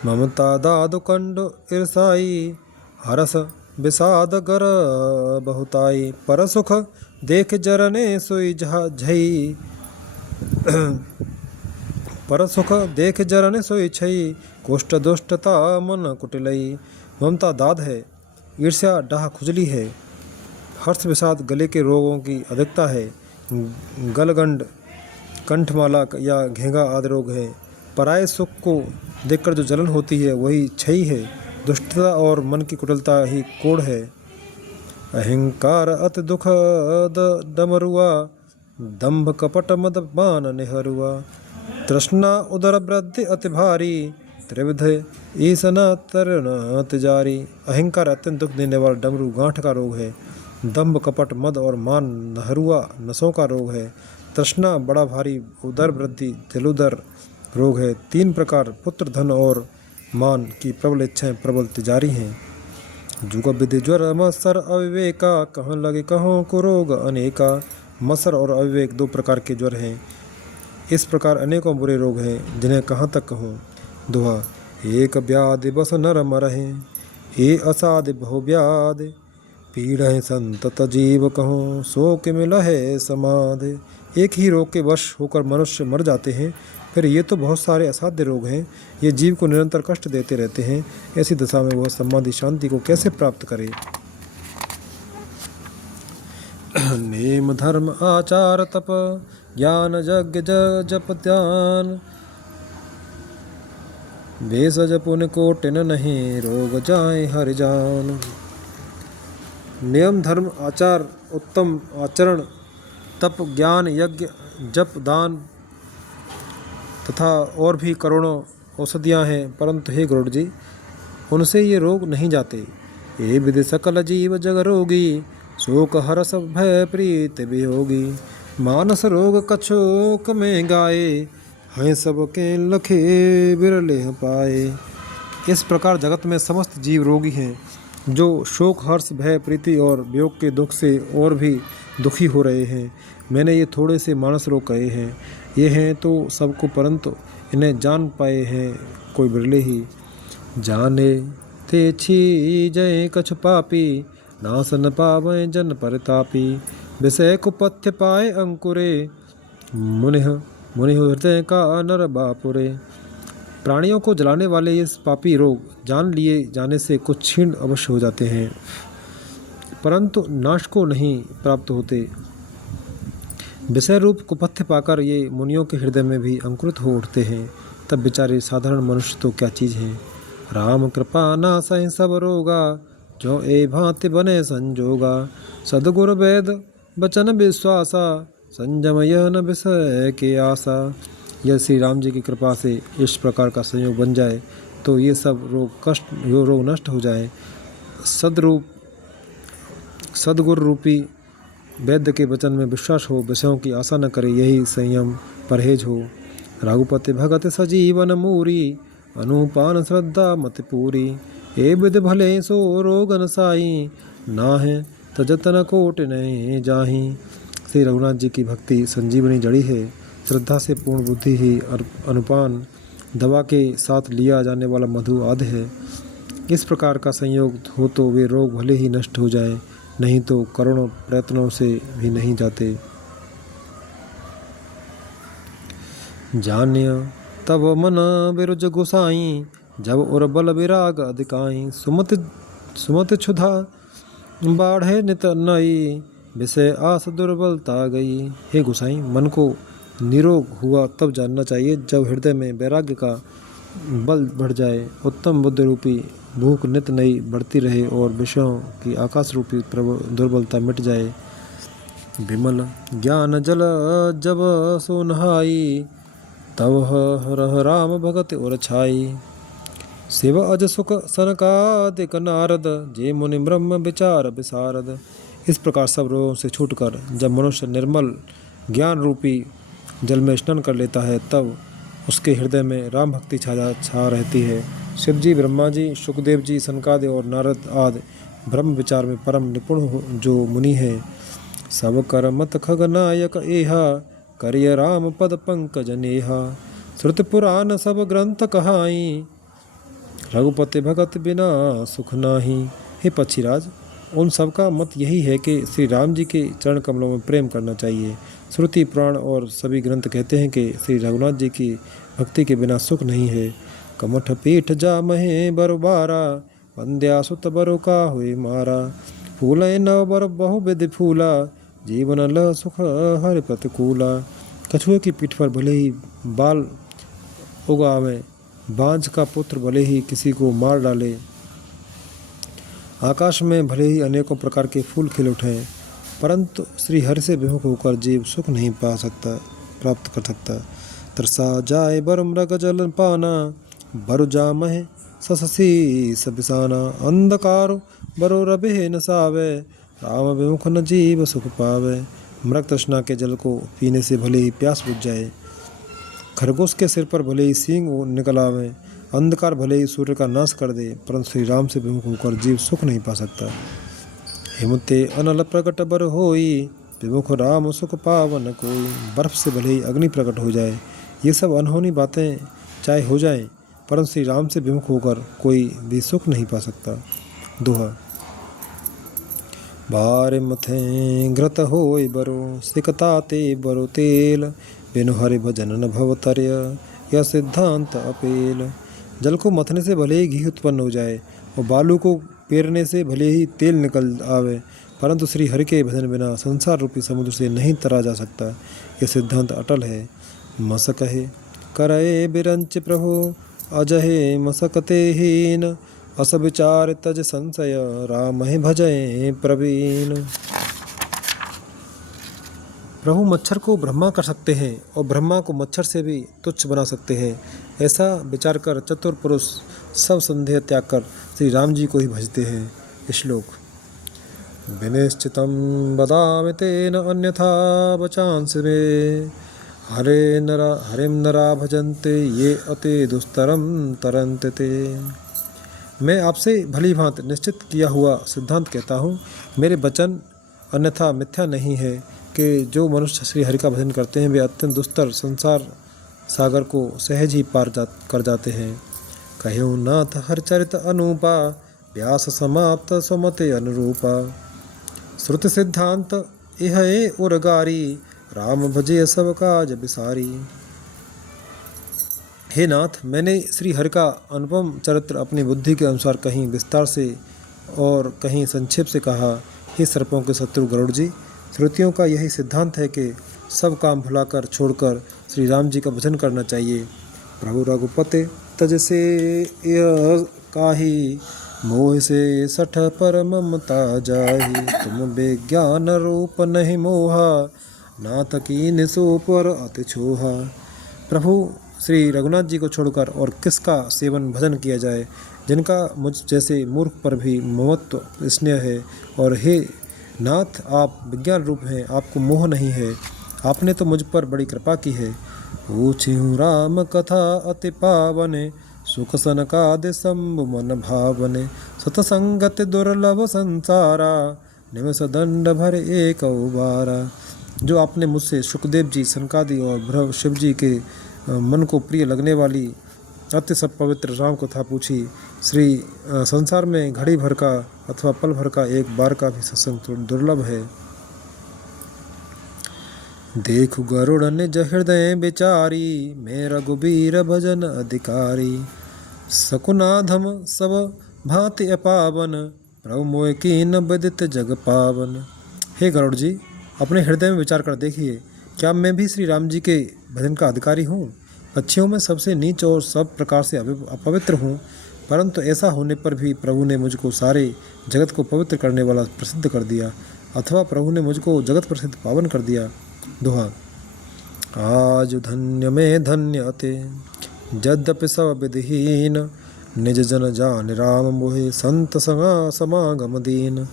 ममता दादु कंड ईर्षाई हरस विषाद गर बहुताई पर सुख देख जरने सोई झई पर सुख देख जरने सोई छई कुष्ठ दुष्टता मन कुटिलई। ममता दाद है, ईर्ष्या डाह खुजली है, हर्ष विषाद गले के रोगों की अधिकता है, गलगंड कंठमाला या घेंगा आदि रोग है। पराये सुख को देखकर जो जलन होती है वही क्षयी है। दुष्टता और मन की कुटिलता ही कोढ़ है। अहंकार अति दुख डमरुआ दंभ कपट मद मान निहरुआ तृष्णा उदर वृद्धि अति भारी त्रिविध ईसना तरना तिजारी। अहंकार अत्यंत दुख देने वाला डमरू गांठ का रोग है। दंभ कपट मद और मान नहरुआ नसों का रोग है। तृष्णा बड़ा भारी उदर वृद्धि जलुदर रोग है। 3 प्रकार पुत्र धन और मान की प्रबल इच्छाएं प्रबल तिजारी हैं। जुग विधि ज्वर मत्सर अविवेका कहाँ लगे कहों को रोग अनेका। मत्सर और अविवेक 2 प्रकार के ज्वर हैं। इस प्रकार अनेकों बुरे रोग हैं जिन्हें कहाँ तक कहूँ। दोहा एक व्याधि बस नर मरहे ए असाधि बहु व्याधि पीड़े संतत जीव कहूँ सो के मिल है समाधि। एक ही रोग के वश होकर मनुष्य मर जाते हैं। फिर ये तो बहुत सारे असाध्य रोग हैं, ये जीव को निरंतर कष्ट देते रहते हैं। ऐसी दशा में वह समाधि शांति को कैसे प्राप्त करे। नेम धर्म आचार तप ज्ञान यज्ञ जप ध्यान भेषज पुण्य कोटिन नहीं रोग जाए हरि जान। नियम धर्म आचार उत्तम आचरण तप ज्ञान यज्ञ जप दान तथा और भी करोड़ों औषधियाँ हैं, परंतु हे गरुड़ जी उनसे ये रोग नहीं जाते। ये विधि सकल जीव जग रोगी शोक हरस भय प्रीत वियोगी। मानस रोग कछोक में गाए हैं सबके लखे बिरले पाए। इस प्रकार जगत में समस्त जीव रोगी हैं जो शोक हर्ष भय प्रीति और वियोग के दुख से और भी दुखी हो रहे हैं। मैंने ये थोड़े से मानस रोग कहे हैं, ये हैं तो सबको, परंतु इन्हें जान पाए हैं कोई बिरले ही। जाने ते छी जय कछु पापी नास न पावे जन परतापी। विषय कुपथ्य पाए अंकुरे मुनिह हृदय का नर बापुरे। प्राणियों को जलाने वाले इस पापी रोग जान लिए जाने से कुछ क्षीण अवश्य हो जाते हैं, परंतु नाश को नहीं प्राप्त होते। विषय रूप कुपथ्य पाकर ये मुनियों के हृदय में भी अंकुरित हो उठते हैं। तब बेचारे साधारण मनुष्य तो क्या चीज़ हैं। राम कृपा नासहि सब रोगा, जो ए भांति बने संजोगा। सदगुरु वेद बचन विश्वासा, संयम यह न विषय के आशा। यदि श्री राम जी की कृपा से इस प्रकार का संयोग बन जाए तो ये सब रोग नष्ट हो जाए। सदगुरु रूपी वैद्य के वचन में विश्वास हो, विषयों की आशा न करे, यही संयम परहेज हो। रघुपति भगत सजीवन मूरी, अनुपान श्रद्धा मत पूरी। ए विध भले सो रोग न साई, नाहे तजतन कोट नहीं जाही। श्री रघुनाथ जी की भक्ति संजीवनी जड़ी है। श्रद्धा से पूर्ण बुद्धि ही अनुपान दवा के साथ लिया जाने वाला मधु आदि है। इस प्रकार का संयोग हो तो वे रोग भले ही नष्ट हो जाए, नहीं तो करोड़ों प्रयत्नों से भी नहीं जाते। जान्य तब मन बिरुज गुसाई, जब उर बल विराग अधिकाई। सुमत क्षुधा बाढ़े नित नई, विषय आस दुर्बलता गई। हे गुसाई, मन को निरोग हुआ तब जानना चाहिए जब हृदय में वैराग्य का बल बढ़ जाए, उत्तम बुद्ध रूपी भूख नित नई बढ़ती रहे और विषयों की आकाश रूपी दुर्बलता मिट जाए। विमल ज्ञान जल जब सो नहाई, तब हरह राम भगत और छाई। शिव अज सुख सनकादिक नारद, जे मुनि ब्रह्म विचार विशारद। इस प्रकार सब रोगों से छूटकर जब मनुष्य निर्मल ज्ञान रूपी जल में स्नान कर लेता है, तब उसके हृदय में राम भक्ति छा रहती है। शिव जी, ब्रह्मा जी, सुखदेव जी, सनकादि और नारद आदि ब्रह्म विचार में परम निपुण जो मुनि है, सब कर मत खगनायक एहा, करिय राम पद पंकज नेहा। श्रुति पुराण सब ग्रंथ कहाई, रघुपति भगत बिना सुख नाही। हे पक्षीराज, उन सबका मत यही है कि श्री राम जी के चरण कमलों में प्रेम करना चाहिए। श्रुति पुराण और सभी ग्रंथ कहते हैं कि श्री रघुनाथ जी की भक्ति के बिना सुख नहीं है। कमठ पीठ जा महे बरबारा, वंद्या सुत बरु का हुए मारा। फूल नव बर बहु विधि फूला, जीवन ल सुख हरि प्रतिकूला। कछुए की पीठ पर भले ही बाल उगावे, बांझ का पुत्र भले ही किसी को मार डाले, आकाश में भले ही अनेकों प्रकार के फूल खिल उठें, परंतु श्री हरि से विमुख होकर जीव सुख नहीं प्राप्त कर सकता। तरसा जाए बर मृग जल पाना, बरु जामहे ससी सबिसाना। अंधकार बरो रबे न सावे, राम विमुख न जीव सुख पावे। मृग तृष्णा के जल को पीने से भले ही प्यास बुझ जाए, खरगोश के सिर पर भले ही सींग निकल आवे, अंधकार भले ही सूर्य का नाश कर दे, परंतु श्री राम से विमुख होकर जीव सुख नहीं पा सकता। हिमते अनल प्रकट बर होई, विमुख राम सुख पावन कोई। बर्फ से भले ही अग्नि प्रकट हो जाए, ये सब अनहोनी बातें चाहे हो जाएं, परंतु श्री राम से विमुख होकर कोई भी सुख नहीं पा सकता। दोहा। बारे मथे घृत होय बरो, सिकताते बरो तेल। बिनु हरि भजन न भवतर्य, यह सिद्धांत अपेल। जल को मथने से भले ही घी उत्पन्न हो जाए और बालू को पेरने से भले ही तेल निकल आवे, परंतु श्री हरि के भजन बिना संसार रूपी समुद्र से नहीं तरा जा सकता। यह सिद्धांत अटल है। मसकहे करए बिरंच प्रभु, अजहे मसकते हीन। अस विचार तज संशय, राम ही भजय प्रवीण। प्रभु मच्छर को ब्रह्मा कर सकते हैं और ब्रह्मा को मच्छर से भी तुच्छ बना सकते हैं। ऐसा विचार कर चतुर पुरुष सब संदेह त्याग कर श्री राम जी को ही भजते हैं। श्लोक। विनिश्चितं वदामि तेन अन्यथा वचांसि मे, हरिं नरा भजन्ते ये अति दुस्तरं तरन्ते ते। मैं आपसे भली भांति निश्चित किया हुआ सिद्धांत कहता हूँ, मेरे वचन अन्यथा मिथ्या नहीं है कि जो मनुष्य श्री हरि का भजन करते हैं वे अत्यंत दुस्तर संसार सागर को सहज ही कर जाते हैं। कहो नाथ हरचरित अनूपा, व्यास समाप्त सुमते अनुरूपा। श्रुति सिद्धांत यह उरगारी, राम भजे सब काज बिसारी। हे नाथ, मैंने श्री हरि का अनुपम चरित्र अपनी बुद्धि के अनुसार कहीं विस्तार से और कहीं संक्षेप से कहा। हे सर्पों के शत्रु गरुड़ जी, श्रुतियों का यही सिद्धांत है कि सब काम भुलाकर छोड़कर श्री राम जी का भजन करना चाहिए। प्रभु रघुपते तज से यह काही, मोह से सठ पर ममता जाही। तुम विज्ञान रूप नहीं मोहा, नाथ कीन सो पर अति छोहा। प्रभु श्री रघुनाथ जी को छोड़कर और किसका सेवन भजन किया जाए, जिनका मुझ जैसे मूर्ख पर भी ममत्व स्नेह है। और हे नाथ, आप विज्ञान रूप हैं, आपको मोह नहीं है, आपने तो मुझ पर बड़ी कृपा की है। पूछूं राम कथा अति पावने, सुख सनकादि शंभु मन भावने। सतसंगत दुर्लभ संसारा, निमिष दंड भर एक बारा। जो आपने मुझसे सुखदेव जी, सनकादि और शिव जी के मन को प्रिय लगने वाली अति सब पवित्र राम कथा पूछी, श्री संसार में घड़ी भर का अथवा पल भर का एक बार का भी सत्संग दुर्लभ है। देखु गरुड़ निज हृदय विचारी, मैं रघुबीर भजन अधिकारी। सकुनाधम सब भांति अपावन, प्रभु मोय कीन विदित जग पावन। हे गरुड़ जी, अपने हृदय में विचार कर देखिए, क्या मैं भी श्री राम जी के भजन का अधिकारी हूँ? पक्षियों में सबसे नीच और सब प्रकार से अपवित्र हूँ, परंतु ऐसा होने पर भी प्रभु ने मुझको सारे जगत को पवित्र करने वाला प्रसिद्ध कर दिया, अथवा प्रभु ने मुझको जगत प्रसिद्ध पावन कर दिया। दोहा। आज धन्य में धन्य अते, यद्यपि सब विधिहीन। निज जन जान राम मोहे, संत समागम दीन।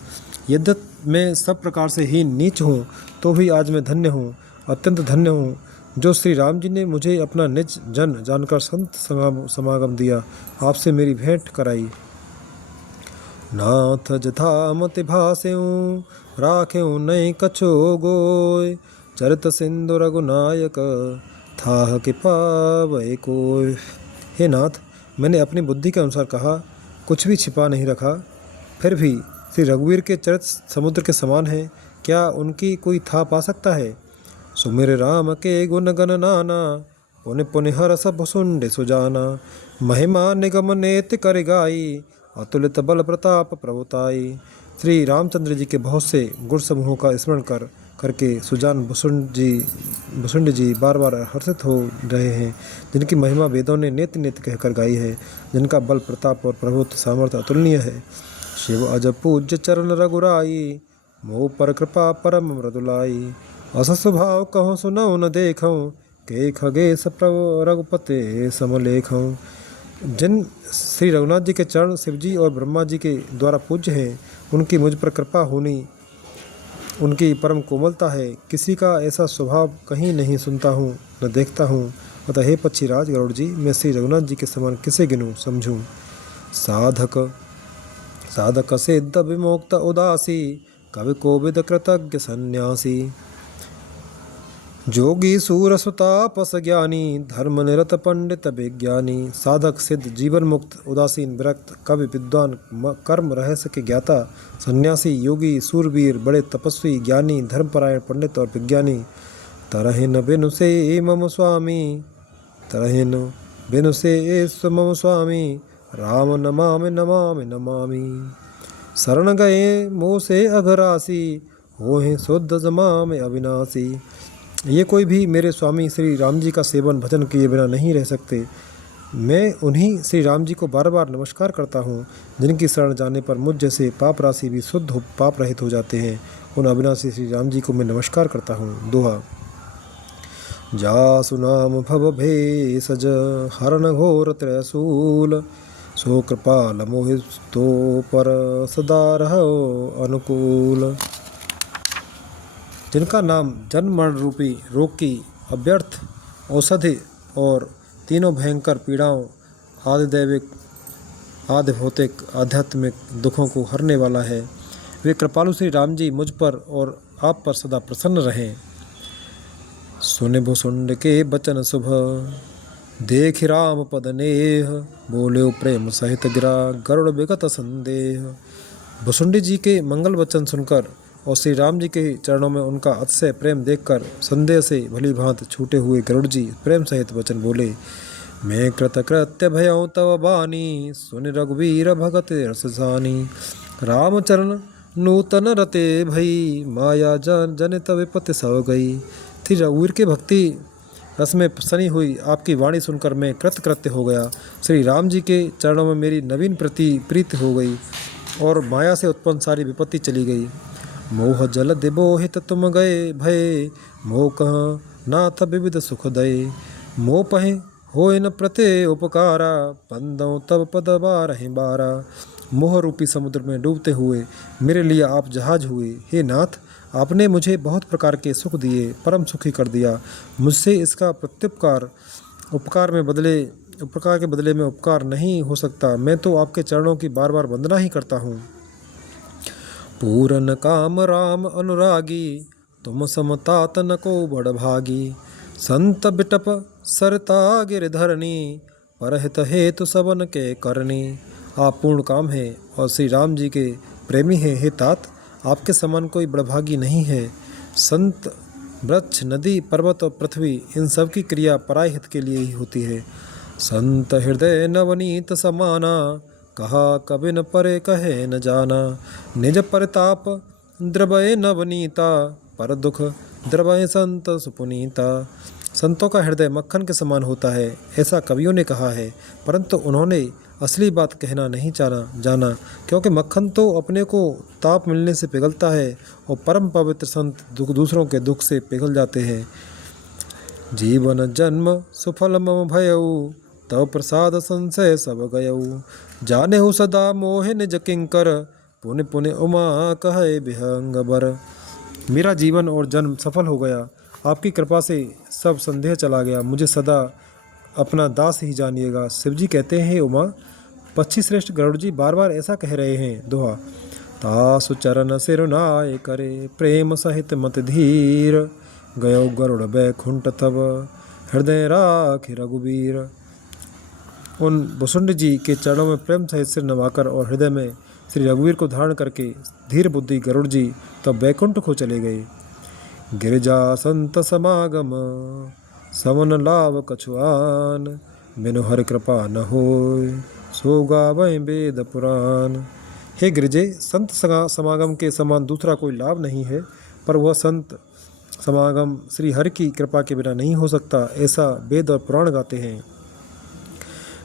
यद्यपि मैं सब प्रकार से हीन नीच हूँ, तो भी आज मैं धन्य हूँ, अत्यंत धन्य हूँ, जो श्री राम जी ने मुझे अपना निज जन जानकर संत समागम दिया, आपसे मेरी भेंट कराई। नाथ जथा मति भास्यूं, राख्यूं नहीं कछो गोय। चरित सिंधु रघुनायक, थाह कि पावै कोय। हे नाथ, मैंने अपनी बुद्धि के अनुसार कहा, कुछ भी छिपा नहीं रखा। फिर भी श्री रघुवीर के चरित समुद्र के समान हैं, क्या उनकी कोई था पा सकता है? सुमिर राम के गुण गण नाना, पुनि पुनि हरस भुसुंड सुजाना। महिमा निगम नेति कर गाई, अतुलित बल प्रताप प्रभुताई। श्री रामचंद्र जी के बहुत से गुण समूहों का स्मरण करके सुजान भुसुंड जी बार बार हर्षित हो रहे हैं, जिनकी महिमा वेदों ने नेति नेति कहकर गाई है, जिनका बल प्रताप और प्रभुत्व सामर्थ्य अतुलनीय है। शिव अज पूज्य चरण रघुराई, मोह पर कृपा परम मृदुलाई। अस स्वभाव कहूँ सुनऊ न देखूँ, के खगेश प्रभु रघुपते समलेखूँ। जिन श्री रघुनाथ जी के चरण शिवजी और ब्रह्मा जी के द्वारा पूज्य हैं, उनकी मुझ पर कृपा होनी उनकी परम कोमलता है। किसी का ऐसा स्वभाव कहीं नहीं सुनता हूँ न देखता हूँ। अतः हे पक्षीराज गरुड़ जी, मैं श्री रघुनाथ जी के समान किसे गिनूँ समझूँ। साधक सिद्ध विमोक्त उदासी, कवि कोविद कृतज्ञ सन्यासी। जोगी सूर सुतापस ज्ञानी, धर्म निरत पंडित विज्ञानी। साधक सिद्ध, जीवन मुक्त, उदासीन, विरक्त, कवि, विद्वान, कर्म रहस्य के ज्ञाता, सन्यासी, योगी, सूरवीर, बड़े तपस्वी, ज्ञानी, धर्मपरायण, पंडित और विज्ञानी। तरहिन बिनु से मम स्वामी, तरहिन बिनु से मम स्वामी। राम नमामि नमामि नमामि। शरण गए मोह से अघरासी, होहि शुद्ध जमामि अविनाशी। ये कोई भी मेरे स्वामी श्री राम जी का सेवन भजन किए बिना नहीं रह सकते। मैं उन्हीं श्री राम जी को बार बार नमस्कार करता हूँ, जिनकी शरण जाने पर मुझ जैसे पाप राशि भी शुद्ध पाप रहित हो जाते हैं। उन अविनाशी श्री राम जी को मैं नमस्कार करता हूँ। दोहा। जासु नाम भव भेषज, हरण घोर त्रयशूल। सो कृपाल मोहि तो पर, सदा रहो अनुकूल। जिनका नाम जन्म मरण रूपी रोग की अव्यर्थ औषधि और तीनों भयंकर पीड़ाओं, आदि दैविक, आदि भौतिक, आध्यात्मिक दुखों को हरने वाला है, वे कृपालु श्री राम जी मुझ पर और आप पर सदा प्रसन्न रहें। सुनि भुसुंड के बचन शुभ, देख राम पद नेह। बोले प्रेम सहित गिरा, गरुड़ विगत संदेह। भुसुंडी जी के मंगल वचन सुनकर और श्री राम जी के चरणों में उनका अतिशय प्रेम देखकर संदेह से भली भांति छूटे हुए गरुड़ जी प्रेम सहित वचन बोले। मैं कृतकृत्य भयऊँ तव बानी, सुनि रघुवीर भगत रस जानी। रामचरण नूतन रते भई माया जनित विपत्ति सव गई। थी रघुवीर की भक्ति रस में सनी हुई आपकी वाणी सुनकर मैं कृतकृत्य हो गया। श्री राम जी के चरणों में मेरी नवीन प्रीति हो गई और माया से उत्पन्न सारी विपत्ति चली गई। मोह जल दिबोहित तुम गए भय, मोह कह नाथ विविध सुख दये। मोह पहे हो न प्रते उपकारा, बंदों तब पद बारहि बारा। मोह रूपी समुद्र में डूबते हुए मेरे लिए आप जहाज हुए। हे नाथ, आपने मुझे बहुत प्रकार के सुख दिए, परम सुखी कर दिया। मुझसे इसका प्रत्युपकार उपकार के बदले में उपकार नहीं हो सकता। मैं तो आपके चरणों की बार बार वंदना ही करता हूँ। पूरन काम राम अनुरागी, तुम समतात न को बड़ भागी। संत बिटप सरता गिरधरणी, परहित हेतु सबन के करनी। आप पूर्ण काम है और श्री राम जी के प्रेमी हैं। हे तात, आपके समान कोई बड़भागी नहीं है। संत, वृक्ष, नदी, पर्वत और पृथ्वी, इन सब की क्रिया पराय हित के लिए ही होती है। संत हृदय नवनीत समाना, कहा कबि न परे कहे न जाना। निज परताप द्रवय नवनीता, पर दुख द्रवय संत सुपुनीता। संतों का हृदय मक्खन के समान होता है, ऐसा कवियों ने कहा है, परंतु उन्होंने असली बात कहना नहीं जाना, क्योंकि मक्खन तो अपने को ताप मिलने से पिघलता है और परम पवित्र संत दूसरों के दुख से पिघल जाते हैं। जीवन जन्म सुफल मम भयऊ, तव प्रसाद संशय सब गयऊ। जाने हो सदा मोहे निज किंकर, पुण्य पुण्य उमा कहे विहंगबर। मेरा जीवन और जन्म सफल हो गया, आपकी कृपा से सब संदेह चला गया। मुझे सदा अपना दास ही जानिएगा। शिवजी कहते हैं, उमा, पक्षी श्रेष्ठ गरुड़ जी बार बार ऐसा कह रहे हैं। दोहा। तासु चरण सिरुनाय करे, प्रेम सहित मत धीर। गयो गरुड़ बैकुंठ तब, हृदय राखि रघुबीर। उन भुसुंड जी के चरणों में प्रेम सहित सिर नवाकर और हृदय में श्री रघुवीर को धारण करके धीर बुद्धि गरुड़ जी तब बैकुंठ को चले गए। गिरिजा संत समागम, समन लाभ कछुआन। बिनु हर कृपा न होय, सो गावै वेद पुराण। हे गिरिजे, संत समागम के समान दूसरा कोई लाभ नहीं है, पर वह संत समागम श्री हरि की कृपा के बिना नहीं हो सकता, ऐसा वेद और पुराण गाते हैं।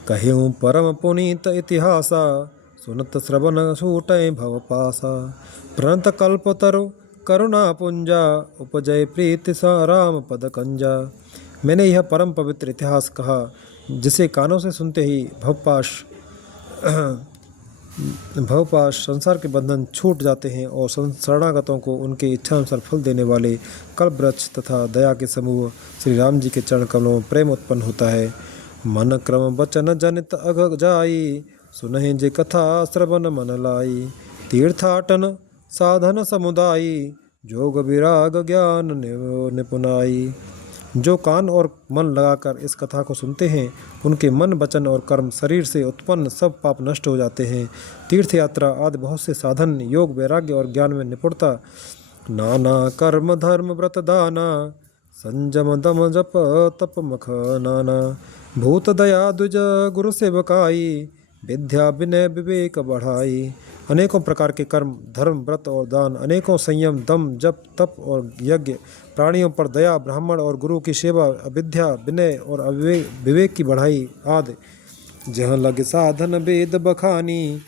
कहेऊँ परम पुनीत इतिहासा, सुनत श्रवण सूटय भव पासा। प्रणत कल्पतरु करुणा पुंजा, उपजय प्रीति सा राम पद कंजा। मैंने यह परम पवित्र इतिहास कहा, जिसे कानों से सुनते ही भवपाश संसार के बंधन छूट जाते हैं और शरणागतों को उनके इच्छानुसार फल देने वाले कल्प वृक्ष तथा दया के समूह श्री राम जी के चरण कमलों में प्रेम उत्पन्न होता है। मन क्रम वचन जनित अग जाई, सुनहि जे कथा श्रवण मन लाई। तीर्थाटन साधन समुदायी, जोग विराग ज्ञान निपुनाई। जो कान और मन लगाकर इस कथा को सुनते हैं, उनके मन, वचन और कर्म, शरीर से उत्पन्न सब पाप नष्ट हो जाते हैं। तीर्थ यात्रा आदि बहुत से साधन, योग, वैराग्य और ज्ञान में निपुणता, नाना कर्म धर्म व्रत दाना, संजम दम जप तप मख नाना। भूत दया द्विज गुरु सेवकाई, विद्या विनय विवेक बढ़ाई। अनेकों प्रकार के कर्म, धर्म, व्रत और दान, अनेकों संयम, दम, जप, तप और यज्ञ, प्राणियों पर दया, ब्राह्मण और गुरु की सेवा, अविद्या, विनय और विवेक की बढ़ाई आदि। जहाँ लग साधन वेद बखानी,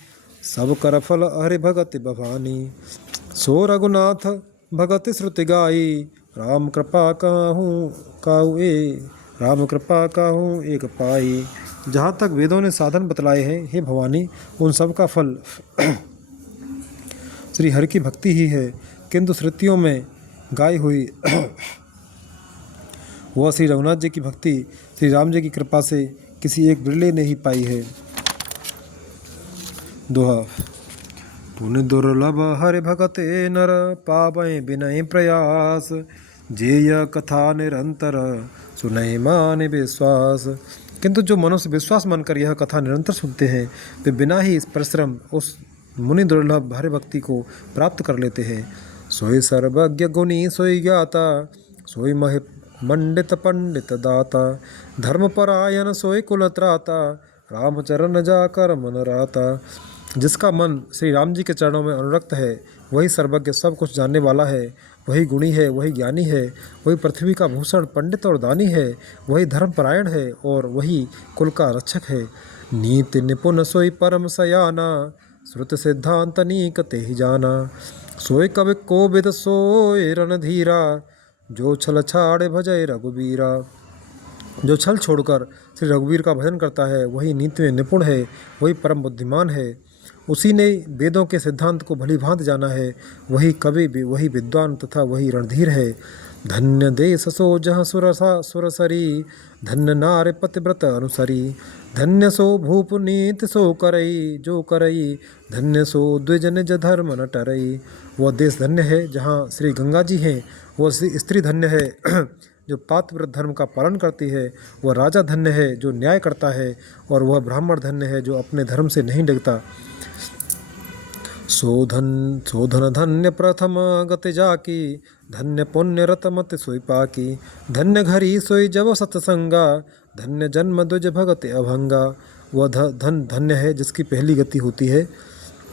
सब कर फल हरि भगति बभानी। सो रघुनाथ भगति श्रुति गाई, राम कृपा काहू एक पाई। जहाँ तक वेदों ने साधन बतलाए हैं, हे भवानी, उन सब का फल श्री हरि की भक्ति ही है, किंतु श्रुतियों में गाई हुई वह श्री रघुनाथ जी की भक्ति श्री राम जी की कृपा से किसी एक बिरले ने ही पाई है। दोहा। पुण्य दुर्लभ हरि भगते नर, पावै बिनय प्रयास। जेय कथा निरंतर, सुनहि मान विश्वास। किंतु जो मनुष्य विश्वास मानकर यह कथा निरंतर सुनते हैं, वे बिना ही परिश्रम उस मुनि दुर्लभ हरि भक्ति को प्राप्त कर लेते हैं। सोई सर्वज्ञ गुणी सोई ज्ञाता, सोई महि मंडित पंडित दाता। धर्मपरायण सोई कुल त्राता, रामचरण जाकर मन राता। जिसका मन श्री राम जी के चरणों में अनुरक्त है, वही सर्वज्ञ सब कुछ जानने वाला है, वही गुणी है, वही ज्ञानी है, वही पृथ्वी का भूषण पंडित और दानी है, वही धर्मपरायण है और वही कुल का रक्षक है। नीति निपुण सोई परम सयाना, श्रुत सिद्धांत नीक ते ही जाना। सोई कवि कोविद सोई रणधीरा, जो छल छाड़े भजय रघुबीरा। जो छल छोड़कर श्री रघुवीर का भजन करता है वही नीति में निपुण है, वही परम बुद्धिमान है। उसी ने वेदों के सिद्धांत को भली भांति जाना है, वही कवि भी, वही विद्वान तथा वही रणधीर है। धन्य देश सो जहाँ सुरसा सुरसरी, धन्य नार पतिव्रत अनुसरी। धन्य सो भूप नीत सो करई, जो करई धन्य सो द्विज निज धर्म न टरई। वह देश धन्य है जहाँ श्री गंगा जी हैं, वह स्त्री धन्य है जो पातिव्रत धर्म का पालन करती है। वह राजा धन्य है जो न्याय करता है, और वह ब्राह्मण धन्य है जो अपने धर्म से नहीं डरता। शोधन धन्य प्रथम गति जाकी, धन्य पुण्य रत मत सोई पाकी। धन्य घरी सोई जब सत्संगा, धन्य जन्म द्विज भगत अभंगा। वह धन धन्य है जिसकी पहली गति होती है,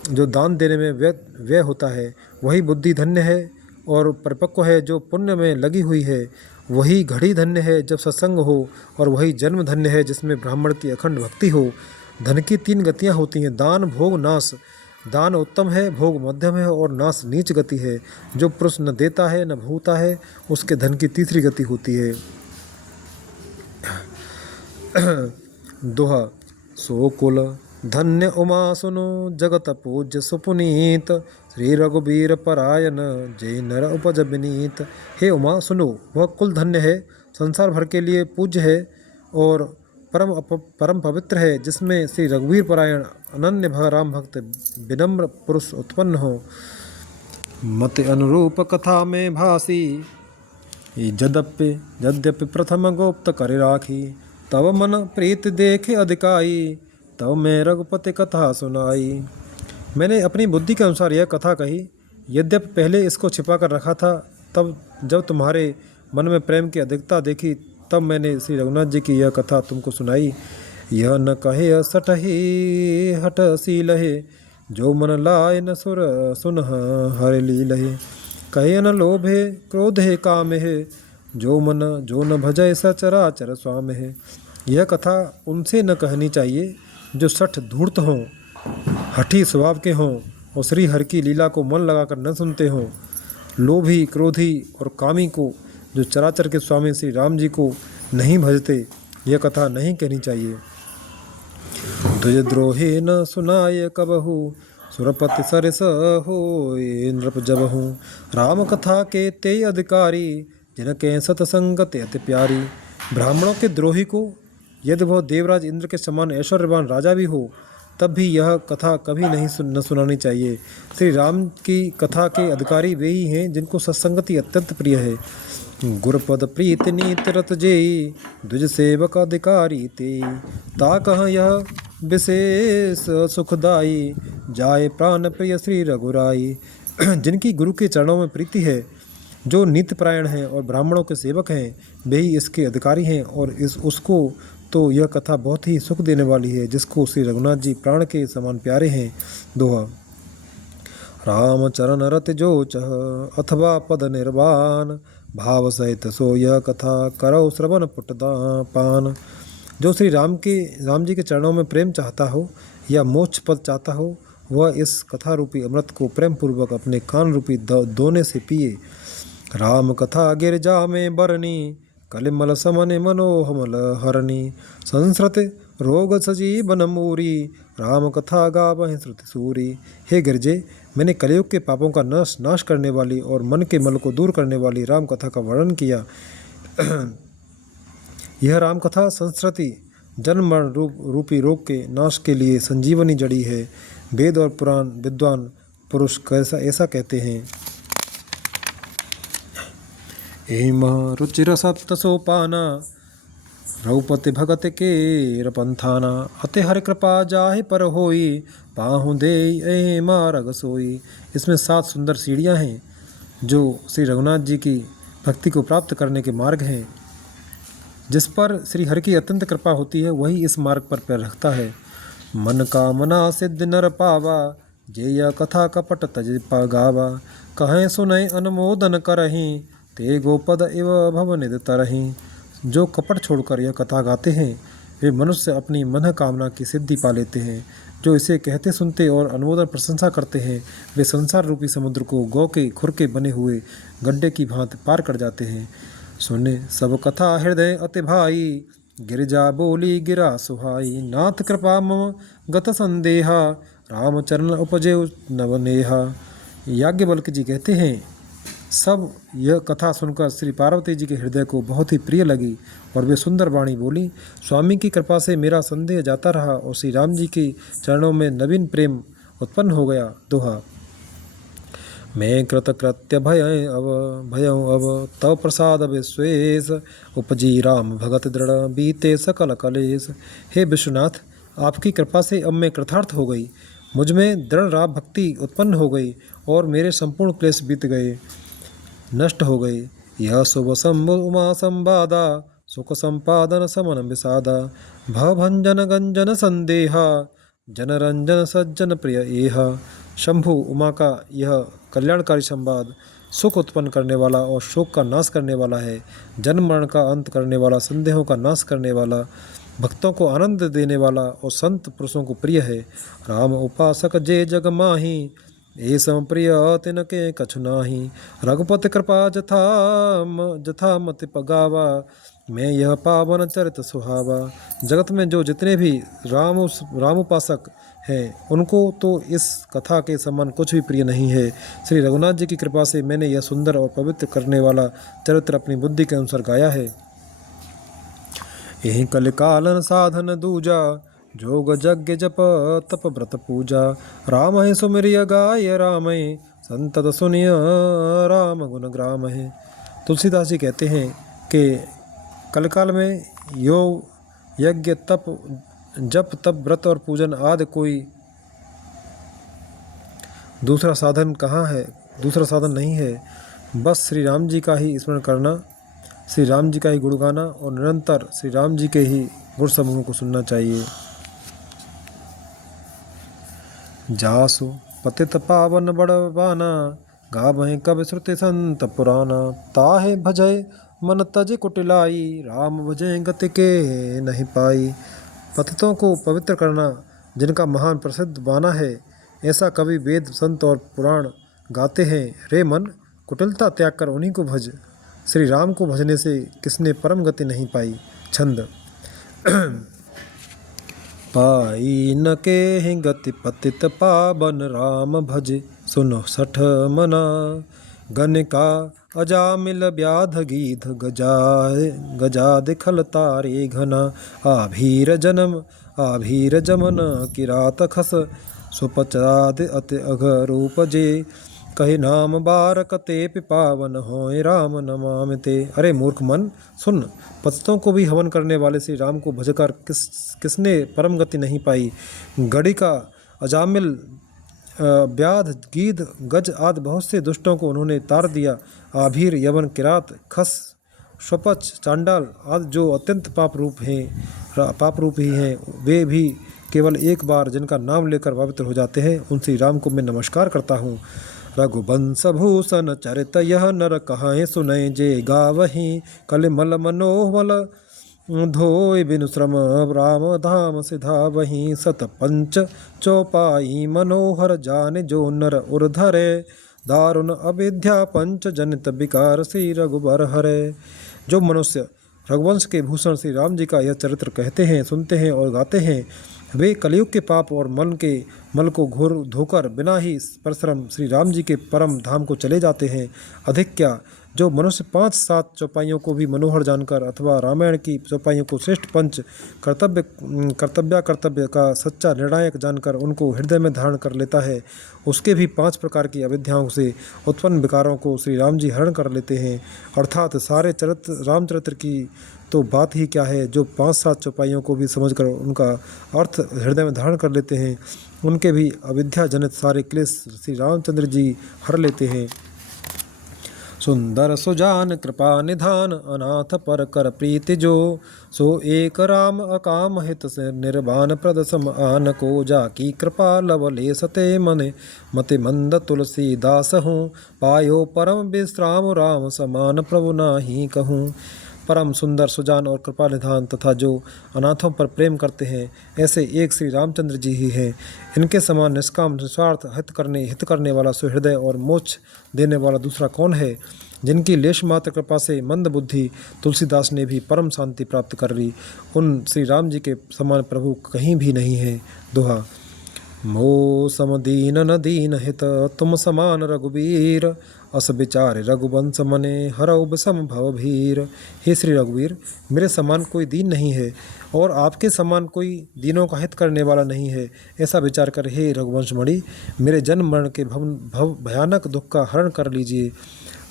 जो दान देने में व्यय होता है। वही बुद्धि धन्य है और परिपक्व है जो पुण्य में लगी हुई है। वही घड़ी धन्य है जब सत्संग हो, और वही जन्म धन्य है जिसमें ब्राह्मण की अखंड भक्ति हो। धन की 3 गतियाँ होती हैं, दान भोग नाश। दान उत्तम है, भोग मध्यम है और नाश नीच गति है। जो पुरुष न देता है न भोगता है उसके धन की तीसरी गति होती है। दोहा। सो कुल धन्य उमा सुनो, जगत पूज्य सुपुनीत। श्री रघुबीर परायण, जय नर उपज विनीत। हे उमा सुनो, वह कुल धन्य है, संसार भर के लिए पूज्य है और परम पवित्र है, जिसमें श्री रघुवीर परायण अनन्य राम भक्त विनम्र पुरुष उत्पन्न हो। मत अनुरूप कथा में भासी, यद्यपि प्रथम गोप्त कर राखी। तब मन प्रीत देखे अधिकाई, तब मैं रघुपति कथा सुनाई। मैंने अपनी बुद्धि के अनुसार यह कथा कही, यद्यपि पहले इसको छिपा कर रखा था। तब जब तुम्हारे मन में प्रेम की अधिकता देखी, तब मैंने श्री रघुनाथ जी की यह कथा तुमको सुनाई। यह न कहे सटहि हट सीलहे, जो मन लाय न सुर सुन हर लीलहे। कहे न लोभे क्रोधे कामहे, जो न भजय सचराचर स्वामहे। यह कथा उनसे न कहनी चाहिए जो सठ धूर्त हों, हठी स्वभाव के हों और श्री हरि की लीला को मन लगाकर न सुनते हों। लोभी, क्रोधी और कामी को, जो चराचर के स्वामी श्री राम जी को नहीं भजते, यह कथा नहीं कहनी चाहिए। द्विजद्रोहे न सुनाय कबहू, सुरपति सरस होय नृप जबहू। राम कथा के ते अधिकारी, जिनके सतसंगत अति प्यारी। ब्राह्मणों के द्रोही को, यदि वह देवराज इंद्र के समान ऐश्वर्यवान राजा भी हो, तब भी यह कथा कभी नहीं सुनानी चाहिए। श्री राम की कथा के अधिकारी वे ही हैं जिनको सत्संगति अत्यंत प्रिय है। गुरपद प्रीत नीत रत जेई, द्विज सेवक अधिकारी ते। ता कह यह विशेष सुखदाई, जाए प्राण प्रिय श्री रघुराई। जिनकी गुरु के चरणों में प्रीति है, जो नित्यपरायण हैं और ब्राह्मणों के सेवक हैं, वे ही इसके अधिकारी हैं। और उसको तो यह कथा बहुत ही सुख देने वाली है, जिसको श्री रघुनाथ जी प्राण के समान प्यारे हैं। दोहा। राम चरण रत जो चह, अथवा पद निर्वाण। भाव सहित सो यह कथा, करो श्रवण पुटदान। जो श्री राम जी के चरणों में प्रेम चाहता हो या मोक्ष पद चाहता हो, वह इस कथा रूपी अमृत को प्रेम पूर्वक अपने कान रूपी दोने से पिए। राम कथा गिरजा में बरनी, कलिमल समन मनोहमल हरणी। संस्रत रोग सजीवन मूरी, राम कथा गावहि श्रुति सूरी। हे गिरजे, मैंने कलयुग के पापों का नाश करने वाली और मन के मल को दूर करने वाली राम कथा का वर्णन किया। यह राम कथा संस्कृति जन्म मरण रूपी रोग के नाश के लिए संजीवनी जड़ी है। वेद और पुराण विद्वान पुरुष ऐसा कहते हैं। एम रुचिर सप्त सोपाना, रघुपति भगत के रपंथाना। अति हरि कृपा जाहि पर होई, पाहु दे ए मारग सोई। इसमें 7 सुंदर सीढ़ियाँ हैं जो श्री रघुनाथ जी की भक्ति को प्राप्त करने के मार्ग हैं। जिस पर श्री हरि की अत्यंत कृपा होती है, वही इस मार्ग पर पैर रखता है। मन कामना सिद्ध नर पावा, जे यह कथा कपट तज गावा, कहें सुनय अनुमोदन करहीं, ते गोपद इव भवनिध तरहीं। जो कपट छोड़कर यह कथा गाते हैं वे मनुष्य अपनी मन कामना की सिद्धि पा लेते हैं। जो इसे कहते सुनते और अनुमोदन प्रशंसा करते हैं वे संसार रूपी समुद्र को गौ के खुर के बने हुए गड्ढे की भांति पार कर जाते हैं। सुने सब कथा हृदय अति भाई, गिरिजा बोली गिरा सुहाई। नाथ कृपा मम गत संदेहा, रामचरण उपजे नवनेहा। याज्ञवल्क्य जी कहते हैं सब यह कथा सुनकर श्री पार्वती जी के हृदय को बहुत ही प्रिय लगी और वे सुंदर वाणी बोली। स्वामी की कृपा से मेरा संदेह जाता रहा और श्री राम जी के चरणों में नवीन प्रेम उत्पन्न हो गया। दोहा। मैं कृतकृत्य भयं अब, तव प्रसाद विश्वेश। उपजी राम भगत दृढ़, बीते सकल कलेश। हे विश्वनाथ, आपकी कृपा से अब मैं कृतार्थ हो गई। मुझ में दृढ़ राम भक्ति उत्पन्न हो गई और मेरे संपूर्ण क्लेश बीत गए, नष्ट हो गए। यह शुभ शंभु उमा संवादा, सुख संपादन समन विषादा। भवभंजन गंजन संदेहा, जनरंजन सज्जन प्रिय एहा। शंभु उमा का यह कल्याणकारी संवाद सुख उत्पन्न करने वाला और शोक का नाश करने वाला है, जन्म मरण का अंत करने वाला, संदेहों का नाश करने वाला, भक्तों को आनंद देने वाला और संत पुरुषों को प्रिय है। राम उपासक जे जग माही, ए सम प्रिय तिनके कछु नाही। रघुपति कृपा जथा मति पगावा, मैं यह पावन चरित सुहावा। जगत में जो जितने भी रामोपासक हैं उनको तो इस कथा के समान कुछ भी प्रिय नहीं है। श्री रघुनाथ जी की कृपा से मैंने यह सुंदर और पवित्र करने वाला चरित्र अपनी बुद्धि के अनुसार गाया है। यही कलिकालन साधन दूजा, जोग यज्ञ जप तप व्रत पूजा। राम है सुमिरिय गाय रामय, संतत सुनिय राम गुण ग्राम है। तुलसीदास जी कहते हैं कि कलकाल में योग यज्ञ तप जप तप व्रत और पूजन आदि कोई दूसरा साधन कहाँ है, दूसरा साधन नहीं है। बस श्री राम जी का ही स्मरण करना, श्री राम जी का ही गुण गाना और निरंतर श्री राम जी के ही गुण समूहों को सुनना चाहिए। जासु पतित पावन बड़वाना, गावहीं कवि श्रुति संत पुराना। ताहे भजय मन तज कुटिलाई, राम भजय गति के नहीं पाई। पतितों को पवित्र करना जिनका महान प्रसिद्ध बाना है, ऐसा कवि वेद संत और पुराण गाते हैं। रे मन, कुटिलता त्याग कर उन्हीं को भज। श्री राम को भजने से किसने परम गति नहीं पाई। छंद। पाई न के ही गति पतित पावन, राम भज सुनो सठ मना। गनिका अजामिल व्याध गीध, गजा दिखल तारे घना। आभीर जमन किरात खस, सुपचाद अति अघरूप जे। कही नाम बारक ते पावन, होय राम नमामिते। अरे मूर्ख मन सुन, पतितों को भी हवन करने वाले श्री राम को भजकर किसने परम गति नहीं पाई। गड़ी का अजामिल व्याध गीध गज आदि बहुत से दुष्टों को उन्होंने तार दिया। आभीर यवन किरात खस स्वपच चांडाल आदि जो अत्यंत पाप रूप ही हैं, वे भी केवल एक बार जिनका नाम लेकर पवित्र हो जाते हैं, उन श्री राम को मैं नमस्कार करता हूँ। रघुवंश भूषण चरित यह नर कहाँ सुनय, जे गावहीं कलिमल मनोहमल। धोय बिनु श्रम राम धाम सिधा वहीं, सत पंच चौपाई मनोहर जाने जो नर उर्धरे। दारुण अविद्या पंच जनित विकार श्री रघुबर हरे। जो मनुष्य रघुवंश के भूषण श्री राम जी का यह चरित्र कहते हैं, सुनते हैं और गाते हैं, वे कलयुग के पाप और मन के मल को घोर धोकर बिना ही परिश्रम श्री राम जी के परम धाम को चले जाते हैं। अधिक क्या, जो मनुष्य 5-7 चौपाइयों को भी मनोहर जानकर अथवा रामायण की चौपाइयों को श्रेष्ठ पंच कर्तव्य का सच्चा निर्णायक जानकर उनको हृदय में धारण कर लेता है, उसके भी 5 प्रकार की अविद्याओं से उत्पन्न विकारों को श्री राम जी हरण कर लेते हैं। अर्थात सारे रामचरित्र की तो बात ही क्या है, जो 5-7 चौपाइयों को भी समझकर उनका अर्थ हृदय में धारण कर लेते हैं, उनके भी अविद्या जनित सारे क्लेश श्री रामचंद्र जी हर लेते हैं। सुंदर सुजान कृपा निधान अनाथ पर कर प्रीति जो, सो एक राम अकाम हित से निर्वाण प्रद सम आन को, जाकी कृपा लवले सते मने मति मंद तुलसीदास हूँ, पायो परम विश्राम राम समान प्रभु नाही कहूँ। परम सुंदर सुजान और कृपा निधान तथा जो अनाथों पर प्रेम करते हैं, ऐसे एक श्री रामचंद्र जी ही हैं। इनके समान निष्काम निस्वार्थ हित करने वाला सुहृदय और मोक्ष देने वाला दूसरा कौन है। जिनकी लेश मात्र कृपा से मंद बुद्धि तुलसीदास ने भी परम शांति प्राप्त कर ली, उन श्री राम जी के समान प्रभु कहीं भी नहीं है। दोहा। मो सम दीन न दीन हित तुम समान रघुबीर, अस विचार रघुवंश मने हरऊ विषम भव भीर। हे श्री रघुवीर, मेरे समान कोई दीन नहीं है और आपके समान कोई दीनों का हित करने वाला नहीं है। ऐसा विचार कर हे रघुवंश मणि, मेरे जन्म मरण के भयानक दुख का हरण कर लीजिए।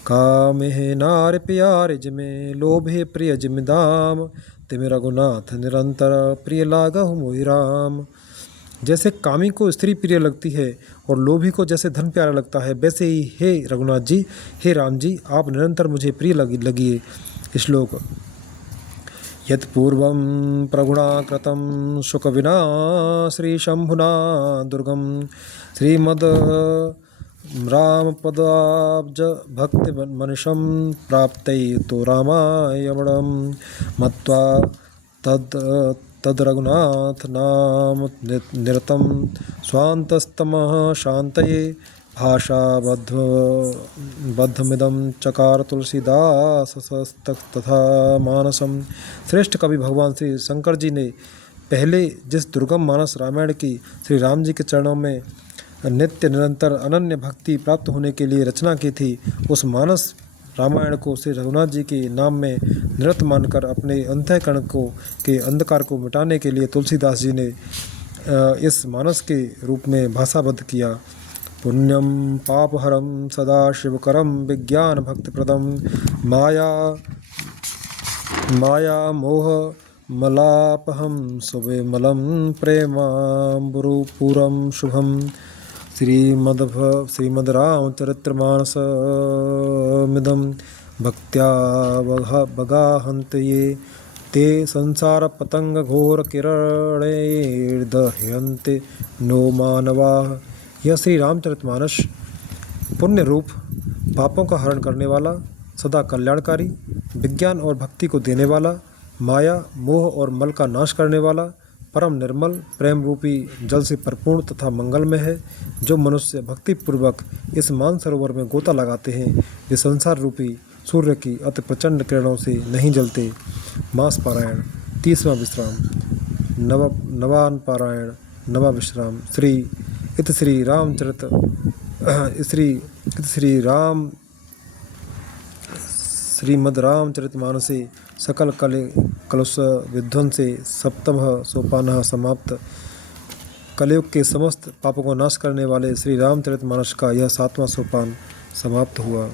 कामेह नार प्यार जिमे लोभे प्रिय जिम दाम, तिम रघुनाथ निरंतर प्रिय लागहु मोहि राम। जैसे कामी को स्त्री प्रिय लगती है और लोभी को जैसे धन प्यारा लगता है, वैसे ही हे रघुनाथ जी, हे राम जी, आप निरंतर मुझे प्रिय लगिए। श्लोक। यत् पूर्वं प्रगुणा कृतं शुक विना श्री शंभुना दुर्गम, श्रीमद् रामपदाब्ज भक्ति मनिषं प्राप्तै तो रामायणं मत्वा तद रघुनाथ नाम निरतं स्वान्तस्तमः शान्तये, भाषा बद्धमिदं चकार तुलसीदास तथा मानसम। श्रेष्ठ कवि भगवान श्री शंकर जी ने पहले जिस दुर्गम मानस रामायण की श्री राम जी के चरणों में नित्य निरंतर अनन्य भक्ति प्राप्त होने के लिए रचना की थी, उस मानस रामायण को श्री रघुनाथ जी के नाम में निरत मानकर अपने अंतःकरण के अंधकार को मिटाने के लिए तुलसीदास जी ने इस मानस के रूप में भाषाबद्ध किया। पुण्यम पापहरम सदा शिवकरम विज्ञान भक्तिप्रदम, माया मोह मलापहम सुविमलम प्रेमाम्बुरूपुरम शुभम। श्रीमद् रामचरितमानसमिदं भक्त्या बगाहन्त ये, ते संसार पतंग घोर किरणैर्दह्यन्ते नो मानवाः। यह श्री रामचरितमानस पुण्य रूप, पापों का हरण करने वाला, सदा कल्याणकारी, विज्ञान और भक्ति को देने वाला, माया मोह और मल का नाश करने वाला, परम निर्मल प्रेम रूपी जल से परिपूर्ण तथा मंगलमय है। जो मनुष्य भक्तिपूर्वक इस मानसरोवर में गोता लगाते हैं, वे संसार रूपी सूर्य की अति प्रचंड किरणों से नहीं जलते। मास पारायण 30वां विश्राम। नवान पारायण नवा विश्राम। श्रीमद् रामचरितमानसे सकल कलुष विध्वंसे सप्तमः सोपानः समाप्त। कलयुग के समस्त पापों को नाश करने वाले श्री रामचरितमानस का यह 7वां सोपान समाप्त हुआ।